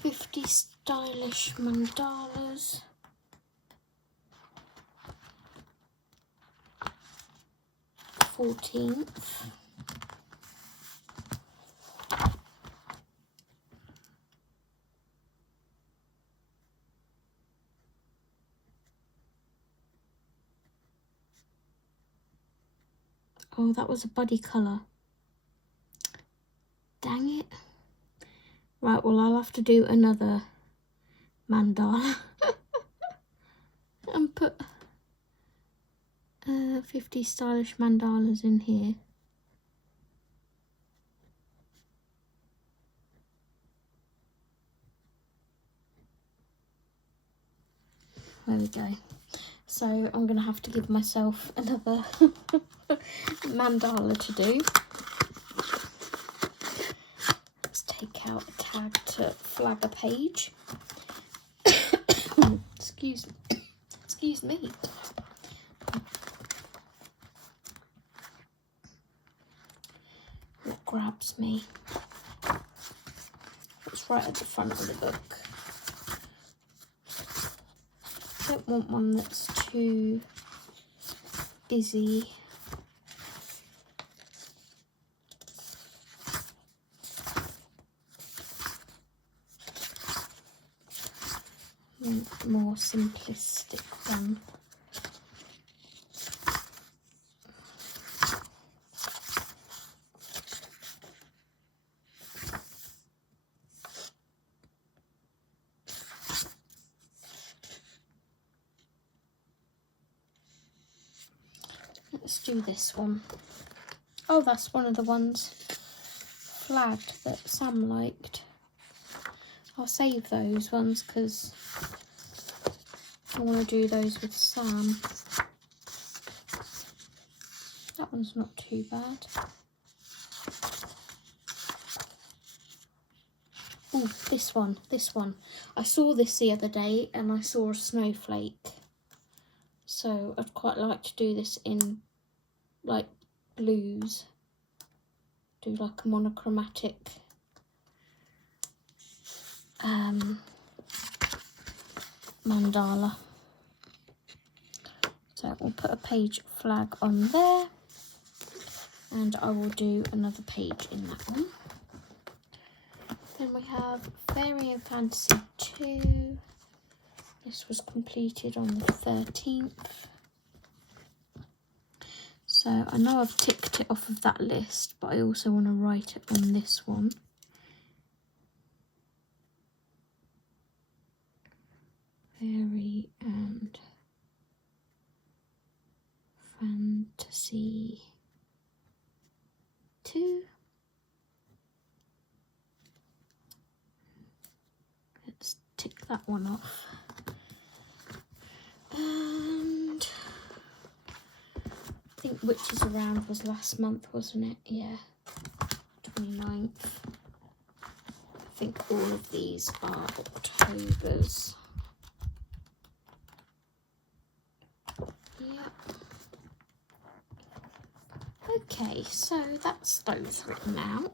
50 stylish mandalas. 14th. Oh, that was a buddy colour. Dang it. Right, well, I'll have to do another mandala and put 50 stylish mandalas in here. There we go. So I'm going to have to give myself another mandala to do. Let's take out a tag to flag a page. Excuse me. What grabs me? It's right at the front of the book. Don't want one that's too busy. Want more simplistic one. Let's do this one. Oh, that's one of the ones flagged that Sam liked. I'll save those ones because I want to do those with Sam. That one's not too bad. Oh, this one. I saw this the other day and I saw a snowflake. So I'd quite like to do this in like blues. Do like a monochromatic mandala. So we'll put a page flag on there and I will do another page in that one. Then we have Fairy and Fantasy 2. This was completed on the 13th. So I know I've ticked it off of that list, but I also want to write it on this one. Fairy and Fantasy 2. Let's tick that one off. And I think Witches Around was last month, wasn't it? Yeah, 29th. I think all of these are October's. Yeah. Okay, so that's those written out.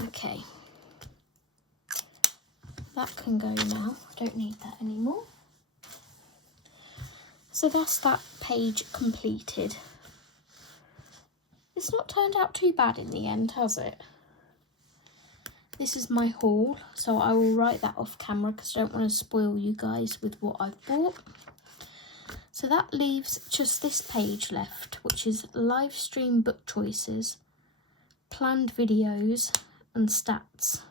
Okay, that can go now. I don't need that anymore. So that's that page completed. It's not turned out too bad in the end, has it? This is my haul, so I will write that off camera because I don't want to spoil you guys with what I've bought. So that leaves just this page left, which is live stream book choices, planned videos and stats.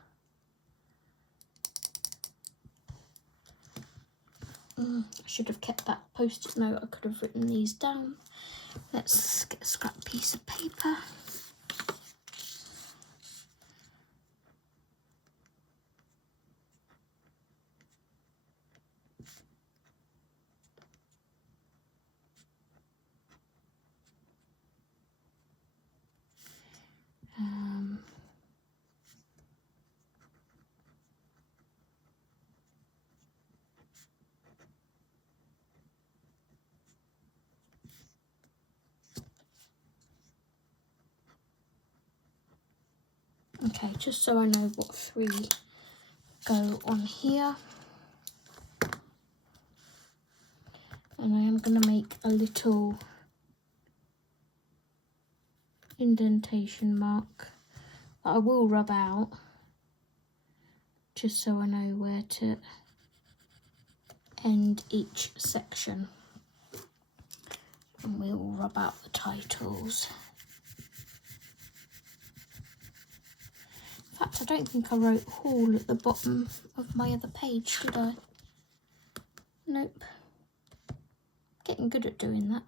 I should have kept that post-it note. I could have written these down. Let's get a scrap piece of paper. Okay, just so I know what 3 go on here. And I am going to make a little indentation mark that I will rub out, just so I know where to end each section. And we'll rub out the titles. In fact, I don't think I wrote haul at the bottom of my other page, did I? Nope. Getting good at doing that.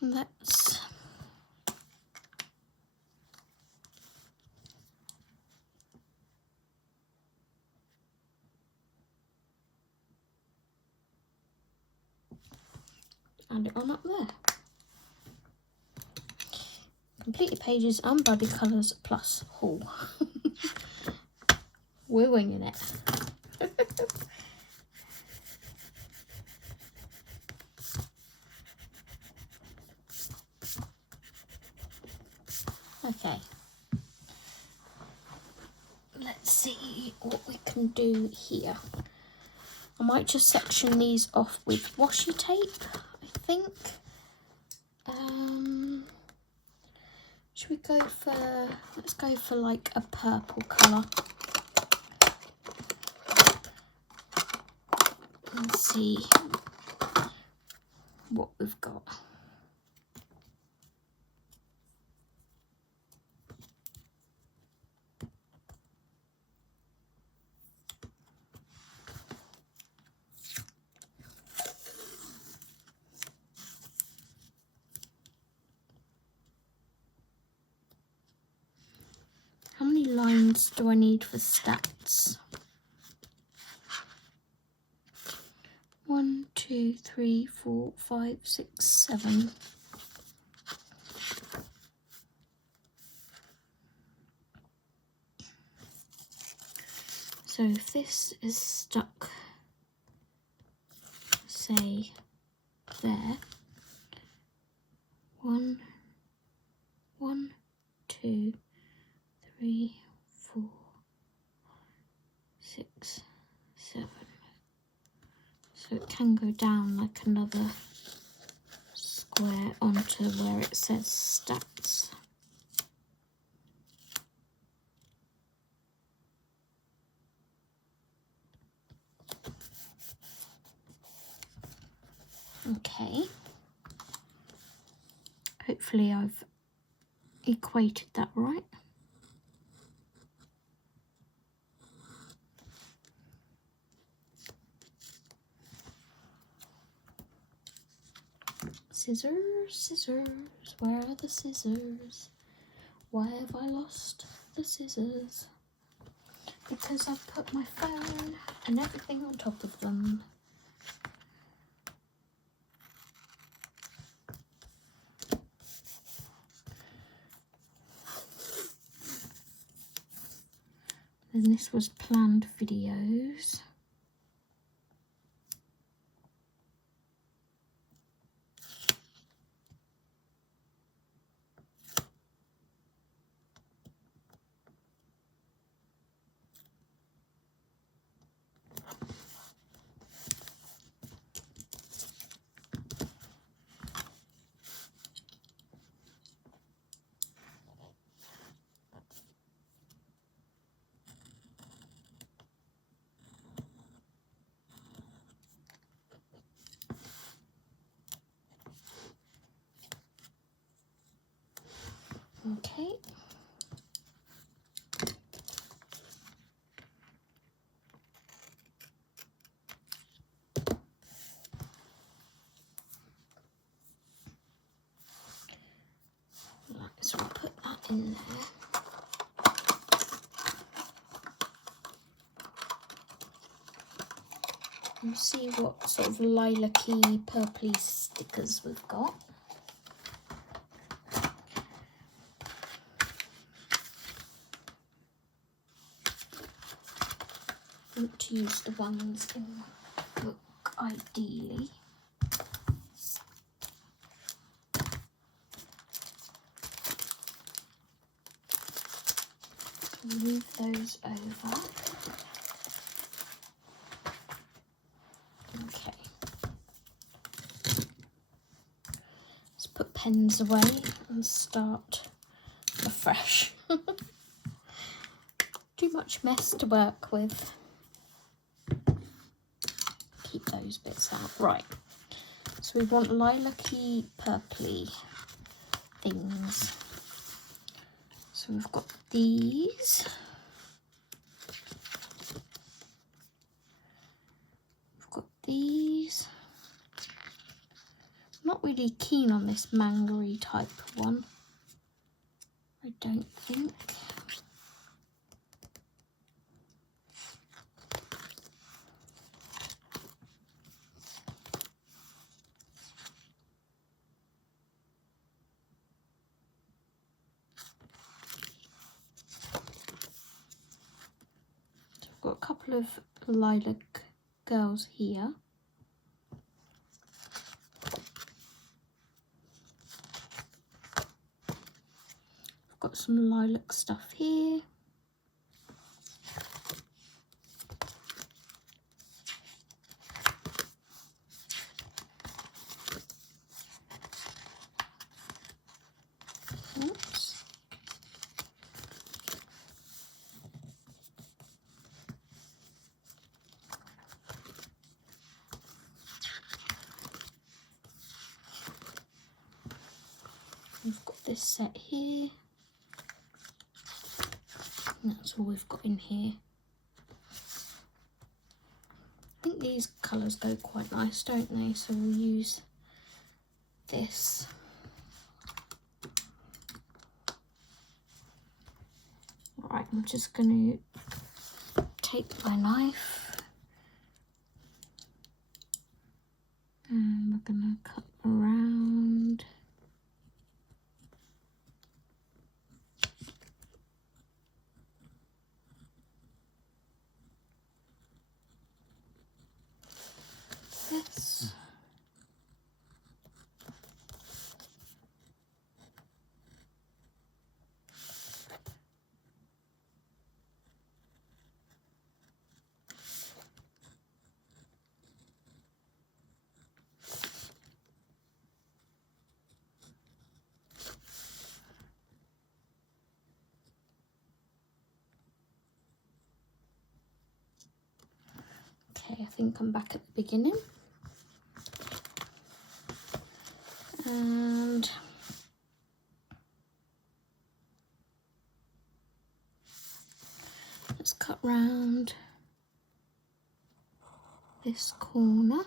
Let's add it on up there. Completed pages and body colours plus haul. We're winging it. Okay. Let's see what we can do here. I might just section these off with washi tape, I think. Should we go for, let's go for like a purple colour. Let's see what we've got. How many lines do I need for stats? 1, 2, 3, 4, 5, 6, 7. So if this is stuck, say, there, 1, 2, 3, 4, 6, 7. So it can go down like another square onto where it says stats. Okay. Hopefully I've equated that right. Scissors, scissors, where are the scissors? Why have I lost the scissors? Because I've put my phone and everything on top of them. And this was planned videos. Okay. Right, so I'll put that in there. And see what sort of lilac-y, purpley stickers we've got. I want to use the ones in my book, ideally. Move those over. Okay. Let's put pens away and start afresh. Too much mess to work with. Keep those bits out. Right. So we want lilac-y, purpley things. So we've got these. We've got these. I'm not really keen on this mango-y type one, I don't think. Got a couple of lilac girls here. I've got some lilac stuff here. Oops. We've got this set here. And that's all we've got in here. I think these colours go quite nice, don't they? So we'll use this. Right, I'm just going to take my knife and we're going to cut around. This. Okay, I think I'm back at the beginning. And let's cut round this corner.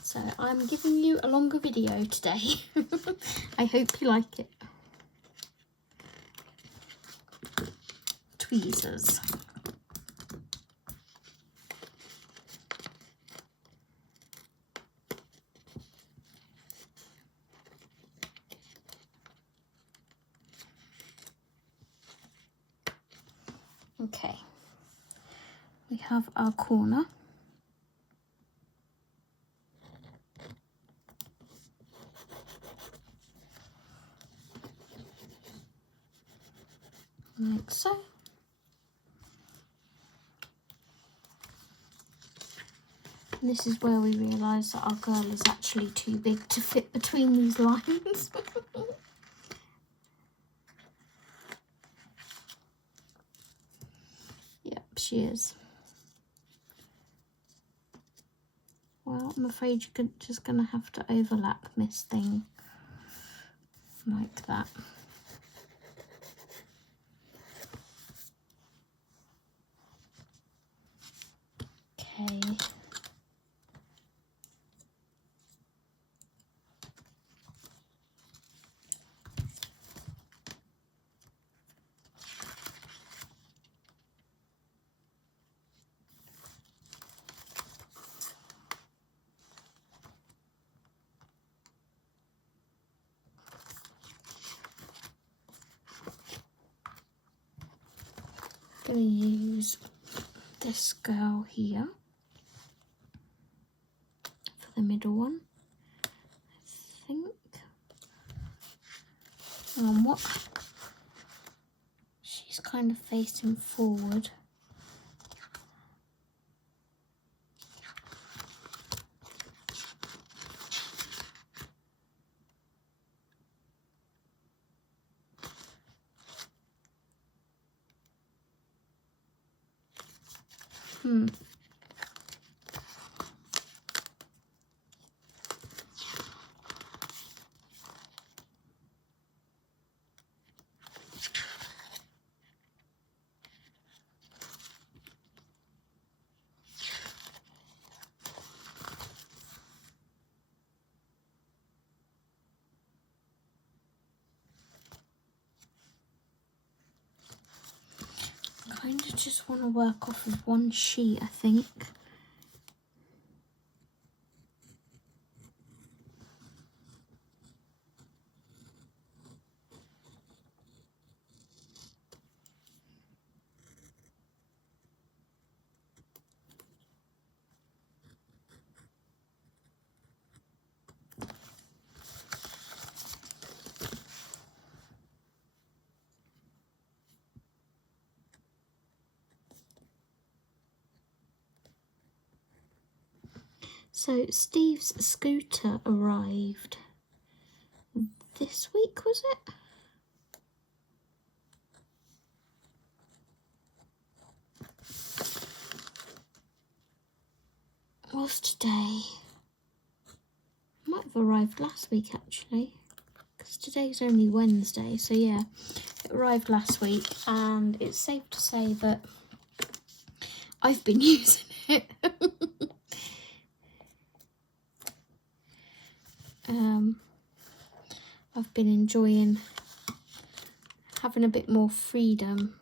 So I'm giving you a longer video today. I hope you like it. Tweezers. Okay, we have our corner. Like so. And this is where we realise that our girl is actually too big to fit between these lines. Yep, she is. Well, I'm afraid you're just going to have to overlap this thing like that. Okay. going to use this girl here for the middle one, I think. What? She's kind of facing forward. Kind of just want to work off of one sheet, I think. So Steve's scooter arrived this week, was it? What's today? Might have arrived last week actually, because today's only Wednesday, so yeah, it arrived last week, and it's safe to say that I've been using it. I've been enjoying having a bit more freedom.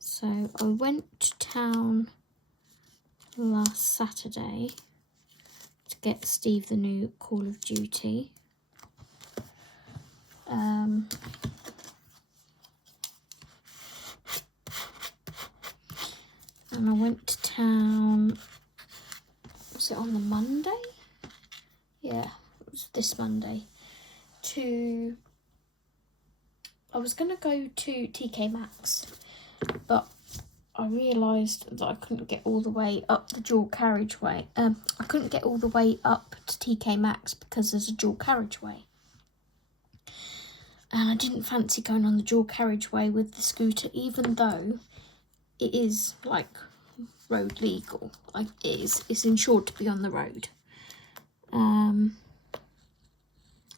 So I went to town last Saturday to get Steve the new Call of Duty. And I went to town, was it on the Monday? Yeah, it was this Monday. I was going to go to TK Maxx, but I realised that I couldn't get all the way up the dual carriageway. I couldn't get all the way up to TK Maxx because there's a dual carriageway. And I didn't fancy going on the dual carriageway with the scooter, even though it is like road legal. Like it's insured to be on the road.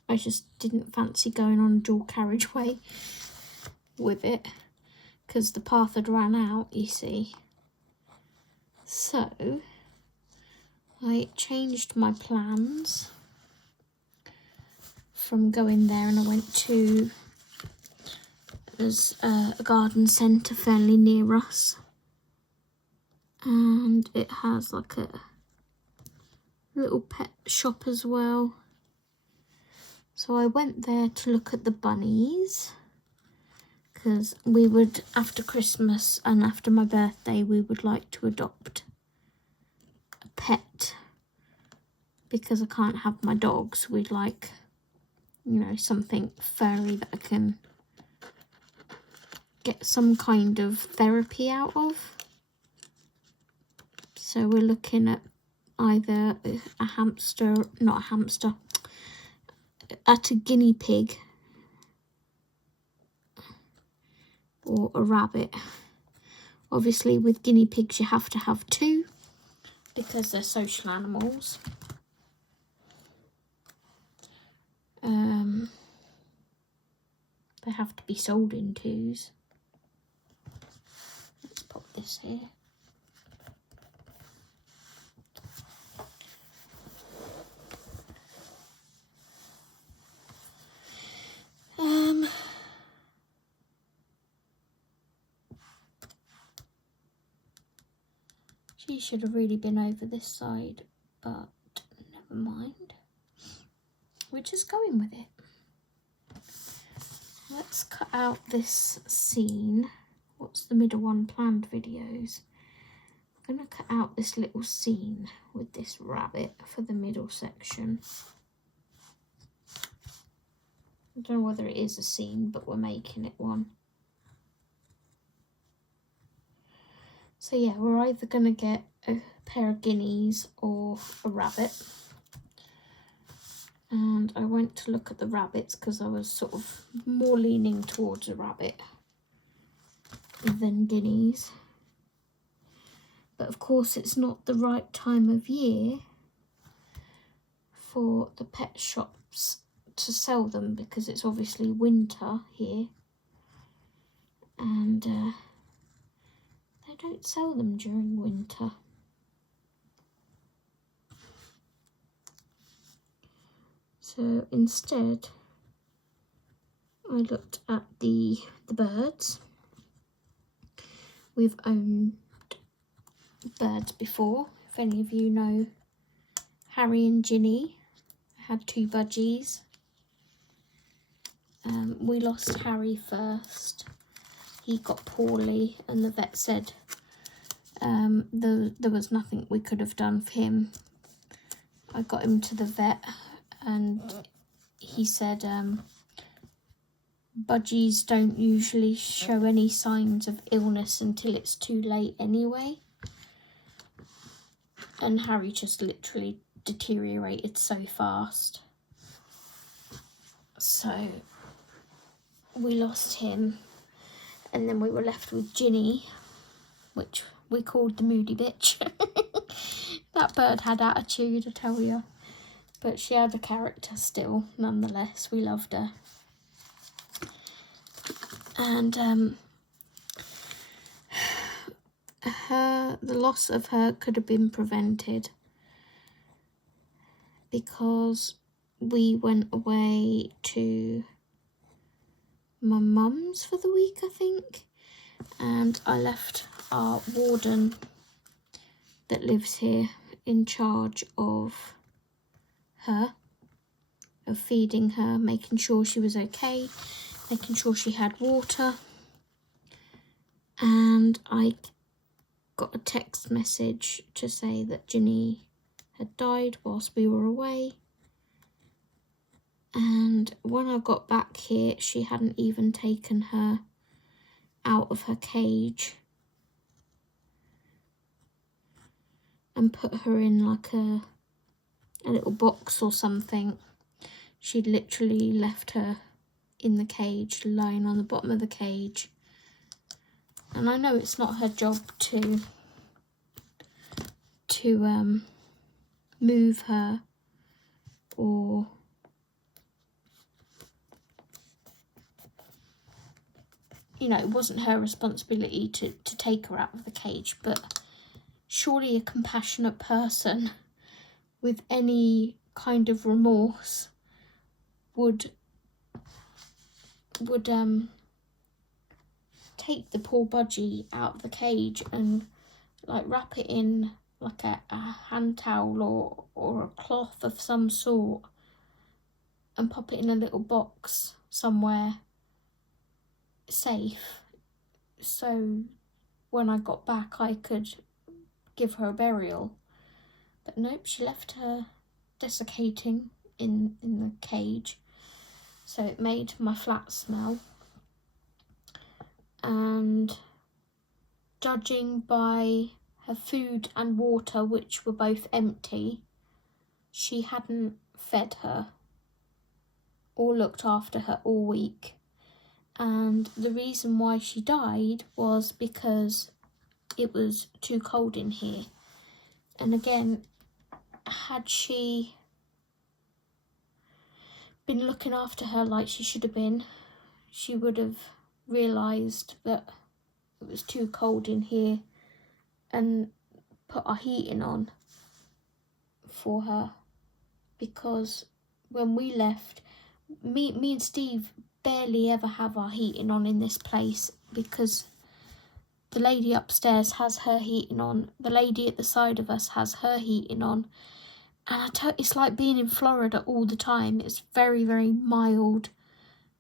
I just didn't fancy going on a dual carriageway with it because the path had ran out, you see. So I changed my plans from going there, and I went to, there's a garden centre fairly near us, and it has like a little pet shop as well. So I went there to look at the bunnies, because we would, after Christmas and after my birthday, we would like to adopt a pet, because I can't have my dogs. We'd like, you know, something furry that I can get some kind of therapy out of. So we're looking at either a hamster, not a hamster, at a guinea pig or a rabbit. Obviously with guinea pigs you have to have two because they're social animals. They have to be sold in twos. Let's pop this here. She should have really been over this side, but never mind. We're just going with it. Let's cut out this scene what's the middle one, planned videos. I'm going to cut out this little scene with this rabbit for the middle section. I don't know whether it is a scene, but we're making it one. So yeah, we're either going to get a pair of guineas or a rabbit. And I went to look at the rabbits because I was sort of more leaning towards a rabbit than guineas. But of course it's not the right time of year for the pet shops to sell them because it's obviously winter here. And they don't sell them during winter. So instead, I looked at the birds. We've owned birds before. If any of you know Harry and Ginny, I had 2 budgies. We lost Harry first. He got poorly and the vet said there was nothing we could have done for him. I got him to the vet and he said budgies don't usually show any signs of illness until it's too late anyway. And Harry just literally deteriorated so fast. So we lost him. And then we were left with Ginny, which we called the moody bitch. That bird had attitude, I tell you. But she had a character still, nonetheless. We loved her. And the loss of her could have been prevented because we went away to my mum's for the week, I think. And I left our warden that lives here in charge of her, of feeding her, making sure she was okay, making sure she had water. And I got a text message to say that Ginny had died whilst we were away. And when I got back here, she hadn't even taken her out of her cage and put her in like a little box or something. She'd literally left her in the cage, lying on the bottom of the cage. And I know it's not her job to move her or it wasn't her responsibility to take her out of the cage, but surely a compassionate person with any kind of remorse would take the poor budgie out of the cage and like wrap it in like a hand towel or a cloth of some sort and pop it in a little box somewhere safe, so when I got back I could give her a burial. But nope, she left her desiccating in the cage, so it made my flat smell. And judging by her food and water, which were both empty, she hadn't fed her or looked after her all week. And the reason why she died was because it was too cold in here. And again, had she been looking after her like she should have been, she would have realised that it was too cold in here and put our heating on for her. Because when we left, me and Steve barely ever have our heating on in this place because the lady upstairs has her heating on, the lady at the side of us has her heating on, and it's like being in Florida all the time. It's very, very mild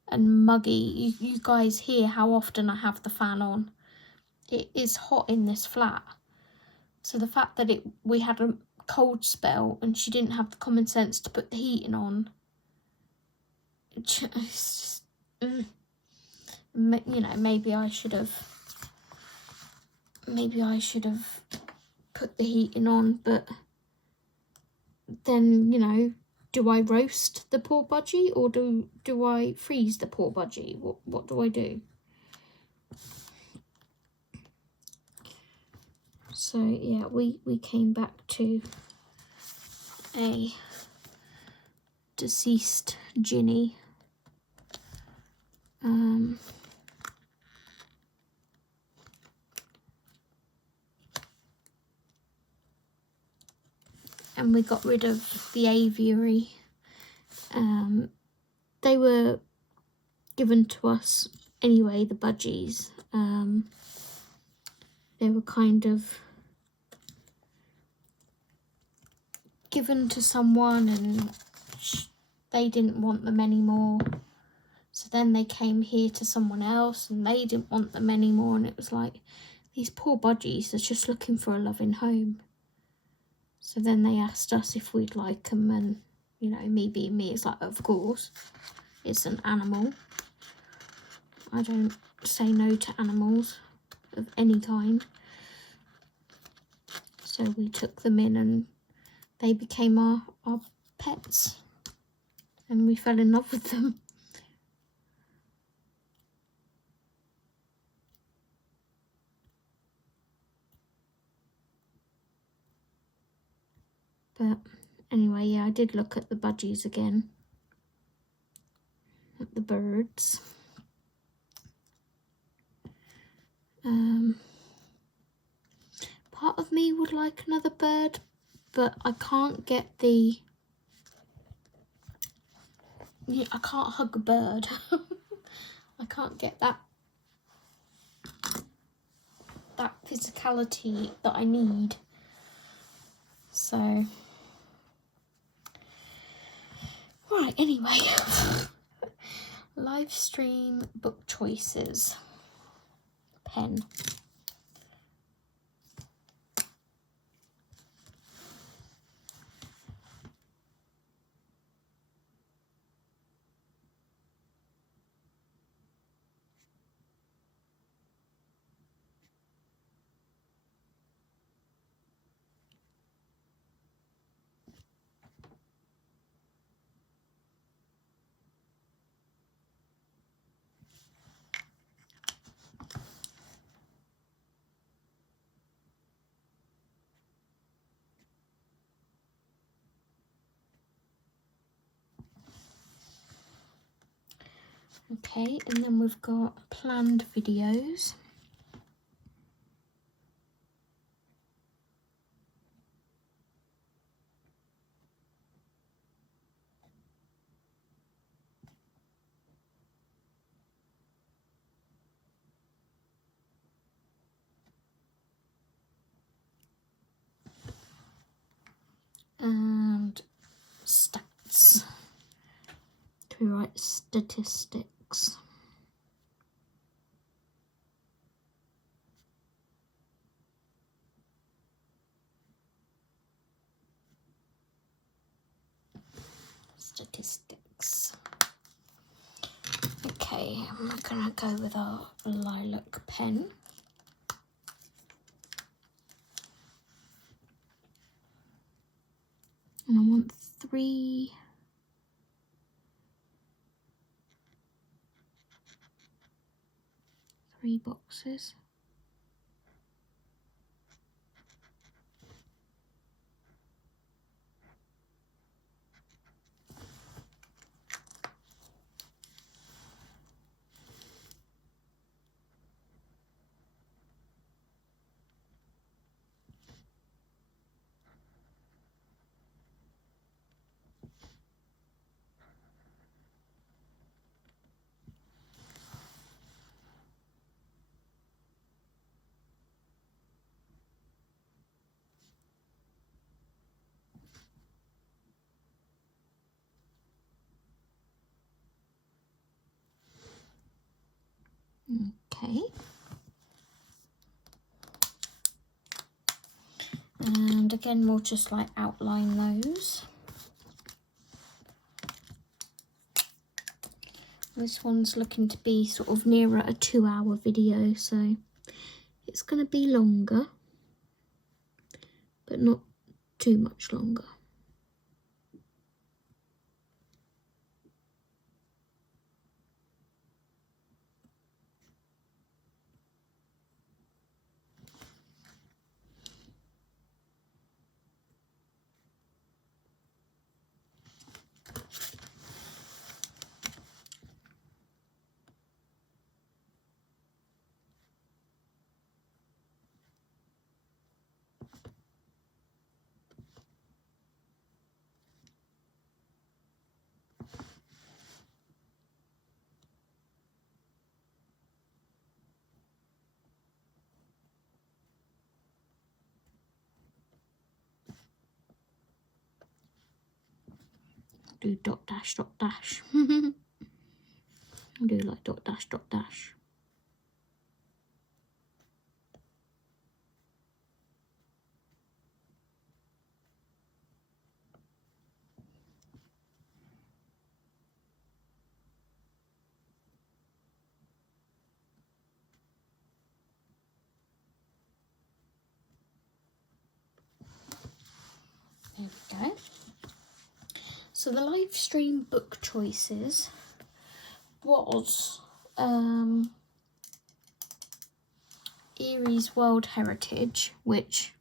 and muggy. You guys hear how often I have the fan on. it is hot in this flat. So the fact that we had a cold spell and she didn't have the common sense to put the heating on, it's just, you know, maybe I should have put the heating on, but then, you know, do I roast the poor budgie or do I freeze the poor budgie? What do I do? So yeah, we came back to a deceased Ginny. And we got rid of the aviary. They were given to us anyway, the budgies. They were kind of given to someone and they didn't want them anymore. So then they came here to someone else and they didn't want them anymore. And it was like, these poor budgies are just looking for a loving home. So then they asked us if we'd like them, and, you know, me being me, it's like, of course, it's an animal. I don't say no to animals of any kind. So we took them in and they became our pets. And we fell in love with them. But anyway, yeah, I did look at the budgies again. At the birds. Part of me would like another bird, but I can't get the... Yeah, I can't hug a bird. I can't get that physicality that I need. So... Right, anyway. Live stream book choices. Pen. Okay, and then we've got planned videos. And stats. Do we write statistics? Statistics. Okay, I'm gonna go with our lilac pen. And I want three boxes. Okay. And again, we'll just like outline those. This one's looking to be sort of nearer a 2-hour video, so it's going to be longer, but not too much longer. Do dot dash dot dash. I do like dot dash dot dash. There we go. So the live stream book choices was Erie's World Heritage, which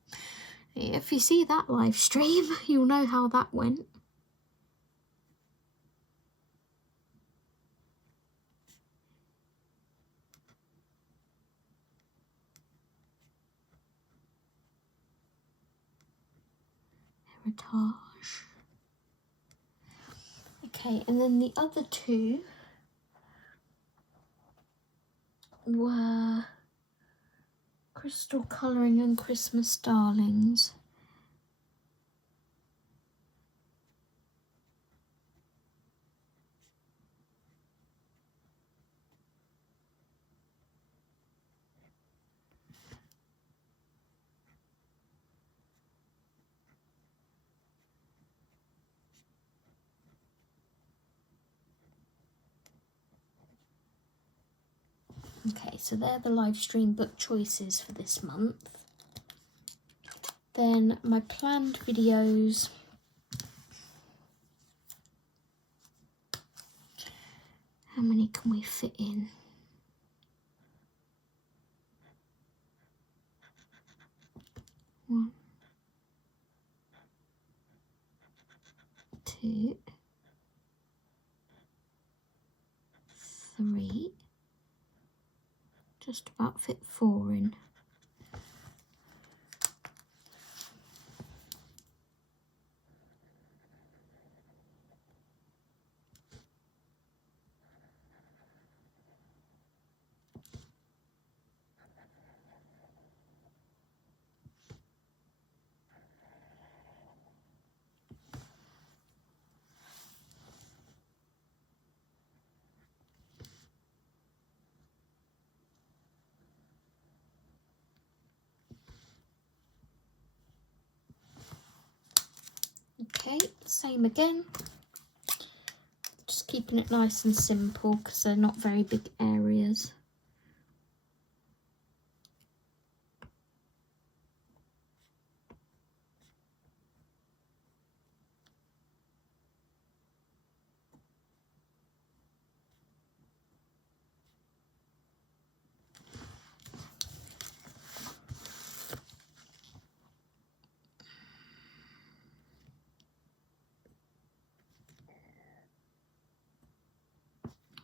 if you see that live stream, you'll know how that went. Heritage. Okay, and then the other two were Crystal Colouring and Christmas Darlings. Okay, so they're the live stream book choices for this month. Then my planned videos. How many can we fit in? One, two, three. Just about fit 4 in. Okay, same again. Just keeping it nice and simple because they're not very big areas.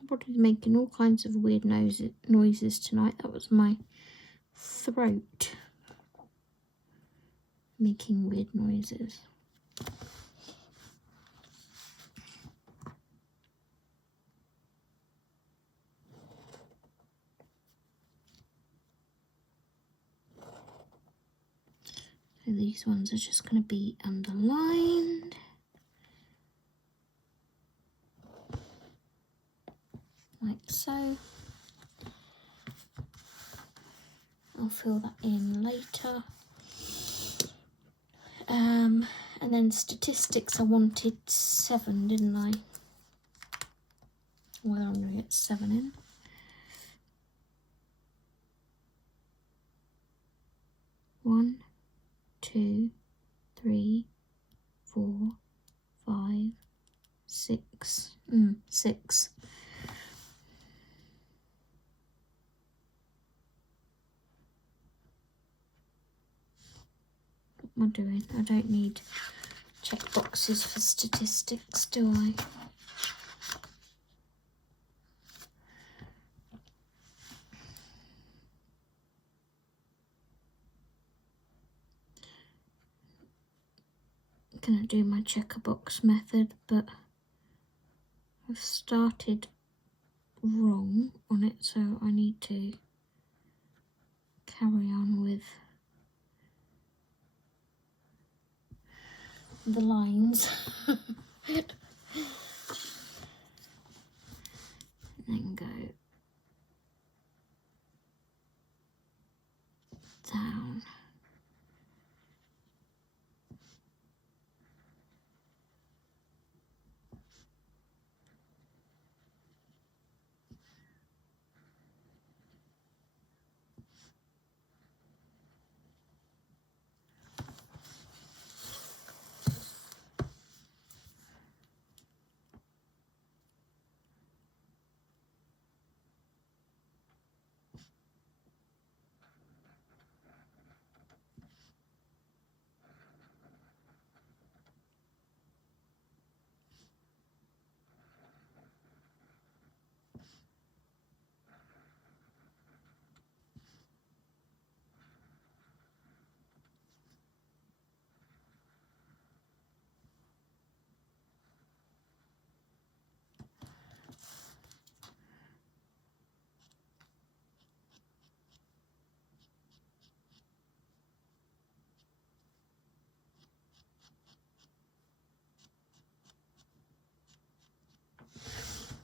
Body's making all kinds of weird noises tonight. That was my throat making weird noises. So these ones are just going to be underlined. Like so. I'll fill that in later. And then statistics, I wanted 7, didn't I? Whether I'm going to get 7 in. One, 2, 3, 4, 5, 6. 6. What am I doing? I don't need check boxes for statistics, do I? I'm gonna do my checker box method, but I've started wrong on it, so I need to carry on with the lines. And then go down.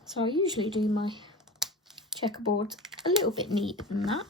So I usually do my checkerboards a little bit neater than that.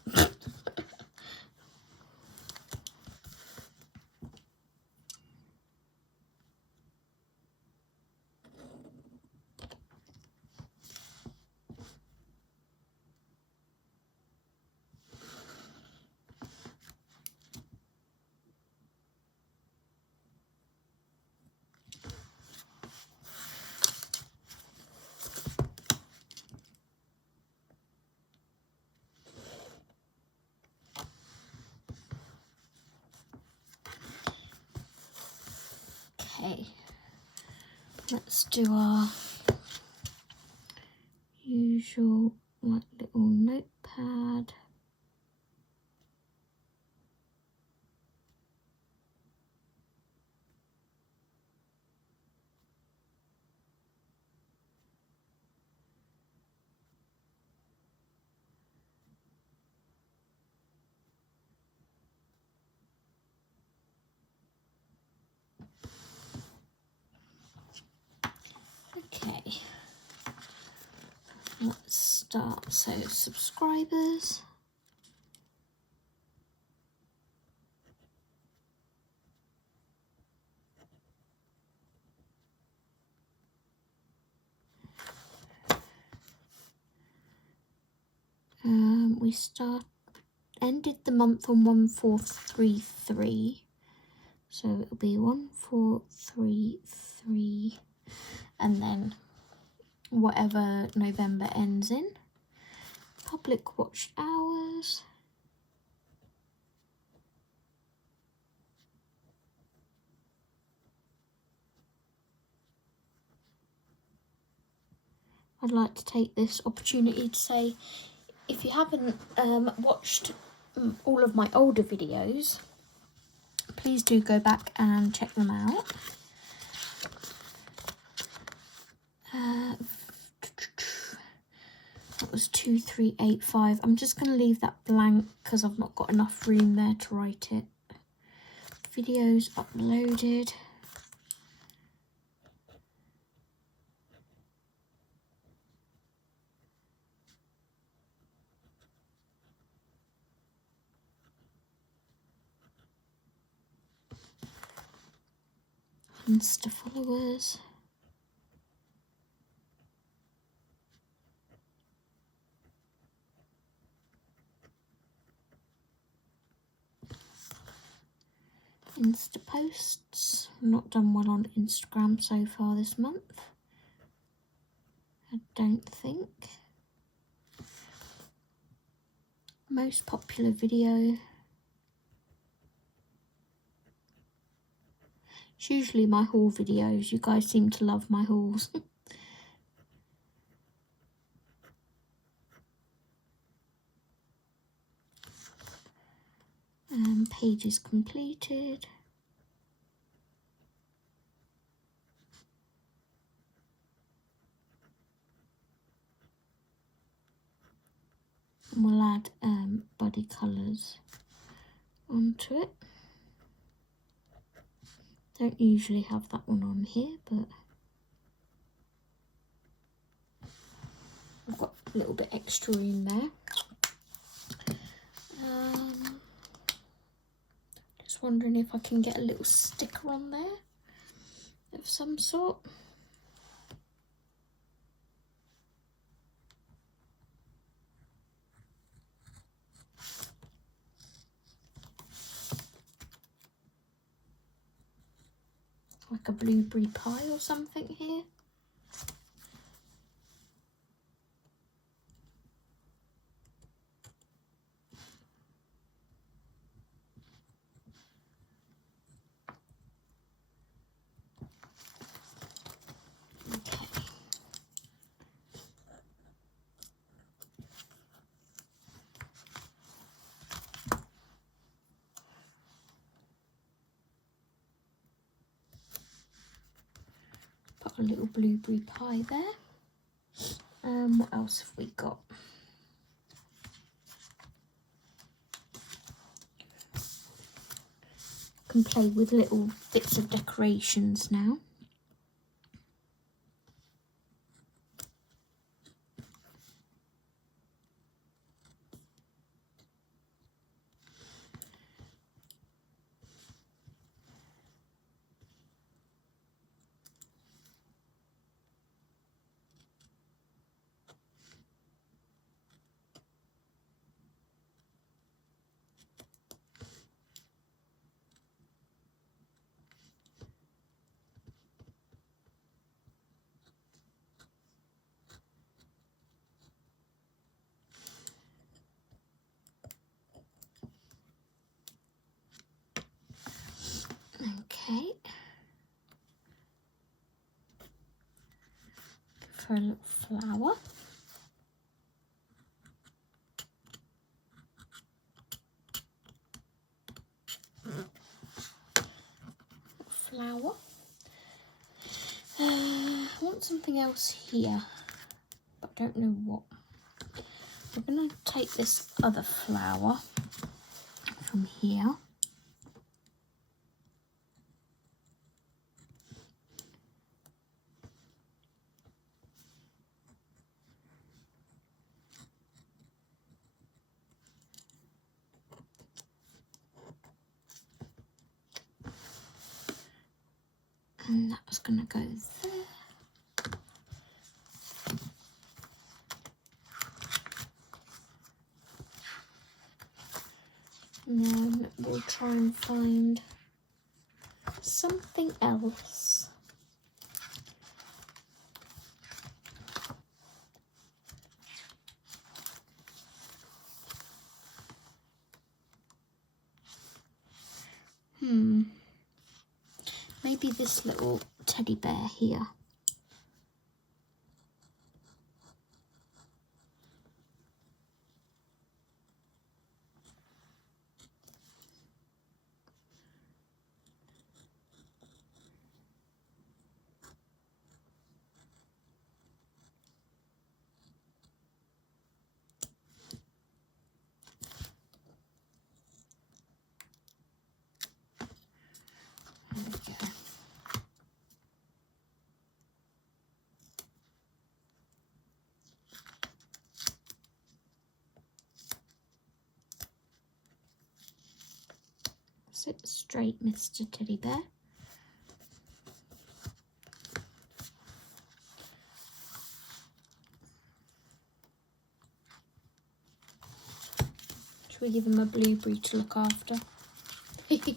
Okay, let's do our usual like little notepad. Okay, let's start. So subscribers. We ended the month on 1433, so it'll be 1433, and then whatever November ends in. Public watched hours. I'd like to take this opportunity to say, if you haven't watched all of my older videos, please do go back and check them out. That was 2385. I'm just going to leave that blank because I've not got enough room there to write it. Videos uploaded. Insta followers. Insta posts. Not done well on Instagram so far this month, I don't think. Most popular video. It's usually my haul videos. You guys seem to love my hauls. Pages completed. And we'll add body colours onto it. Don't usually have that one on here, but I've got a little bit extra in there. Just wondering if I can get a little sticker on there of some sort. Like a blueberry pie or something here. Put a little blueberry pie there. What else have we got? Can play with little bits of decorations now. Okay. For a little flower. I want something else here, but I don't know what. We're going to take this other flower from here. And that's going to go there. And then we'll try and find something else. Maybe this little teddy bear here. There we go. Sit straight, Mr. Teddy Bear. Should we give him a blueberry to look after? Let's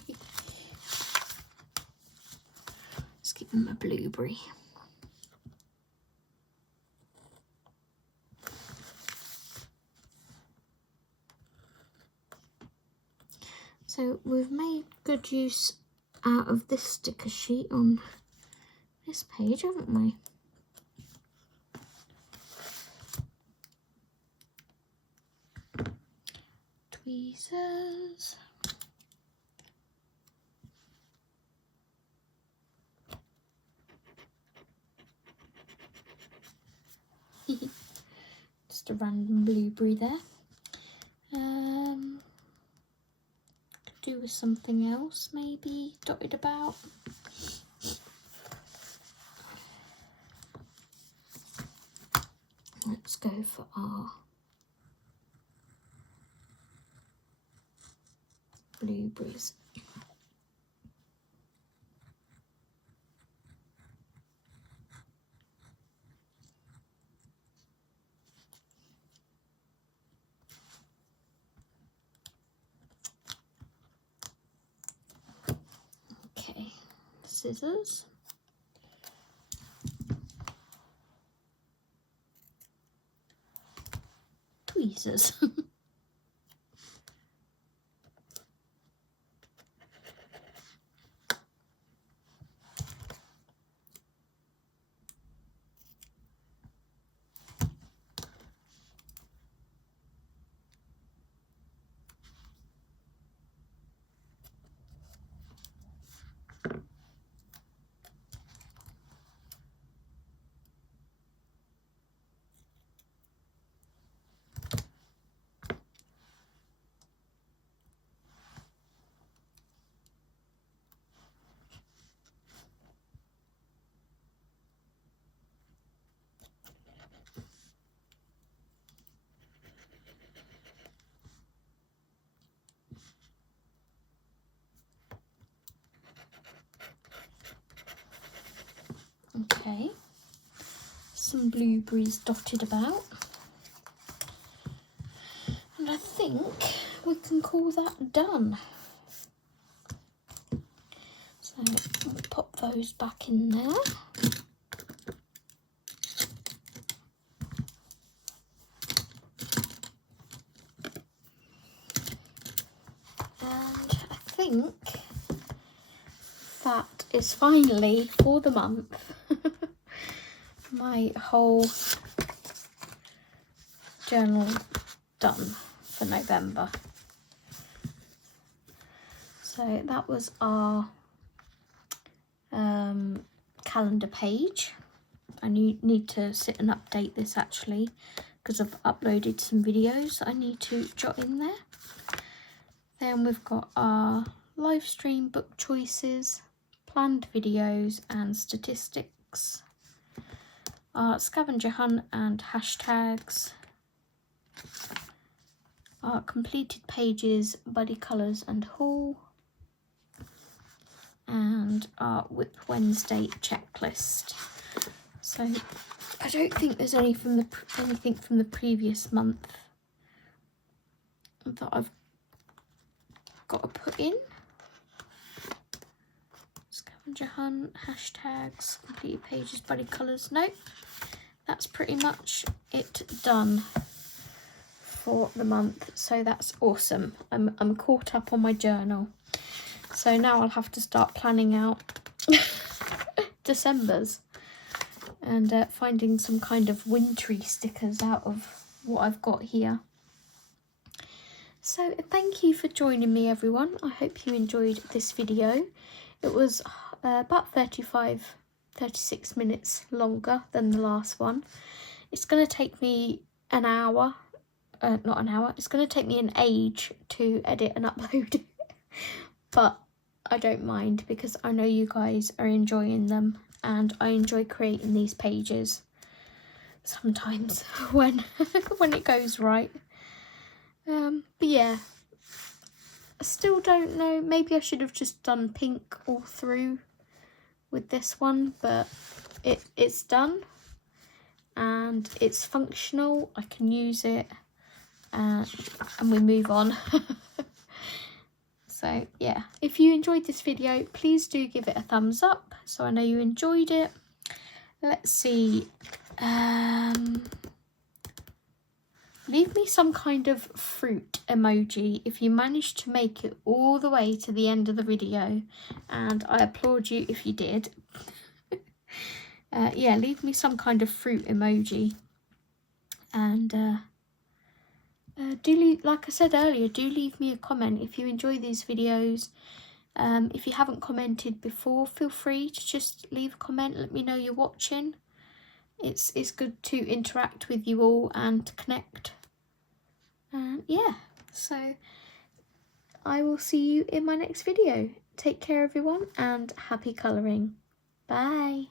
give him a blueberry. So we've made good use out of this sticker sheet on this page, haven't we? Tweezers. Just a random blueberry there. Could do with something else maybe dotted about. Let's go for our blueberries. Okay, scissors. Tweezers. Okay, some blueberries dotted about, and I think we can call that done. So we'll pop those back in there. And I think that is finally, for the month, my whole journal done for November. So that was our calendar page. I need to sit and update this actually, because I've uploaded some videos I need to jot in there. Then we've got our live stream, book choices, planned videos and statistics, our scavenger hunt and hashtags, our completed pages, buddy colours and haul, and our Whip Wednesday checklist. So I don't think there's anything from the previous month that I've got to put in. Scavenger hunt, hashtags, completed pages, buddy colours. Nope, that's pretty much it done for the month. So that's awesome. I'm caught up on my journal. So now I'll have to start planning out December's and finding some kind of wintry stickers out of what I've got here. So thank you for joining me, everyone. I hope you enjoyed this video. It was about 36 minutes longer than the last one. It's going to take me an hour, not an hour, it's going to take me an age to edit and upload it. But I don't mind, because I know you guys are enjoying them and I enjoy creating these pages sometimes when it goes right. But yeah, I still don't know, maybe I should have just done pink all through with this one, but it's done and it's functional. I can use it and we move on. So yeah, if you enjoyed this video, please do give it a thumbs up so I know you enjoyed it. Let's see, leave me some kind of fruit emoji if you managed to make it all the way to the end of the video, and I applaud you if you did. Yeah, leave me some kind of fruit emoji, and do leave, like I said earlier, do leave me a comment if you enjoy these videos. If you haven't commented before, feel free to just leave a comment, let me know you're watching. It's good to interact with you all and to connect. Yeah, so I will see you in my next video. Take care everyone, and happy colouring. Bye.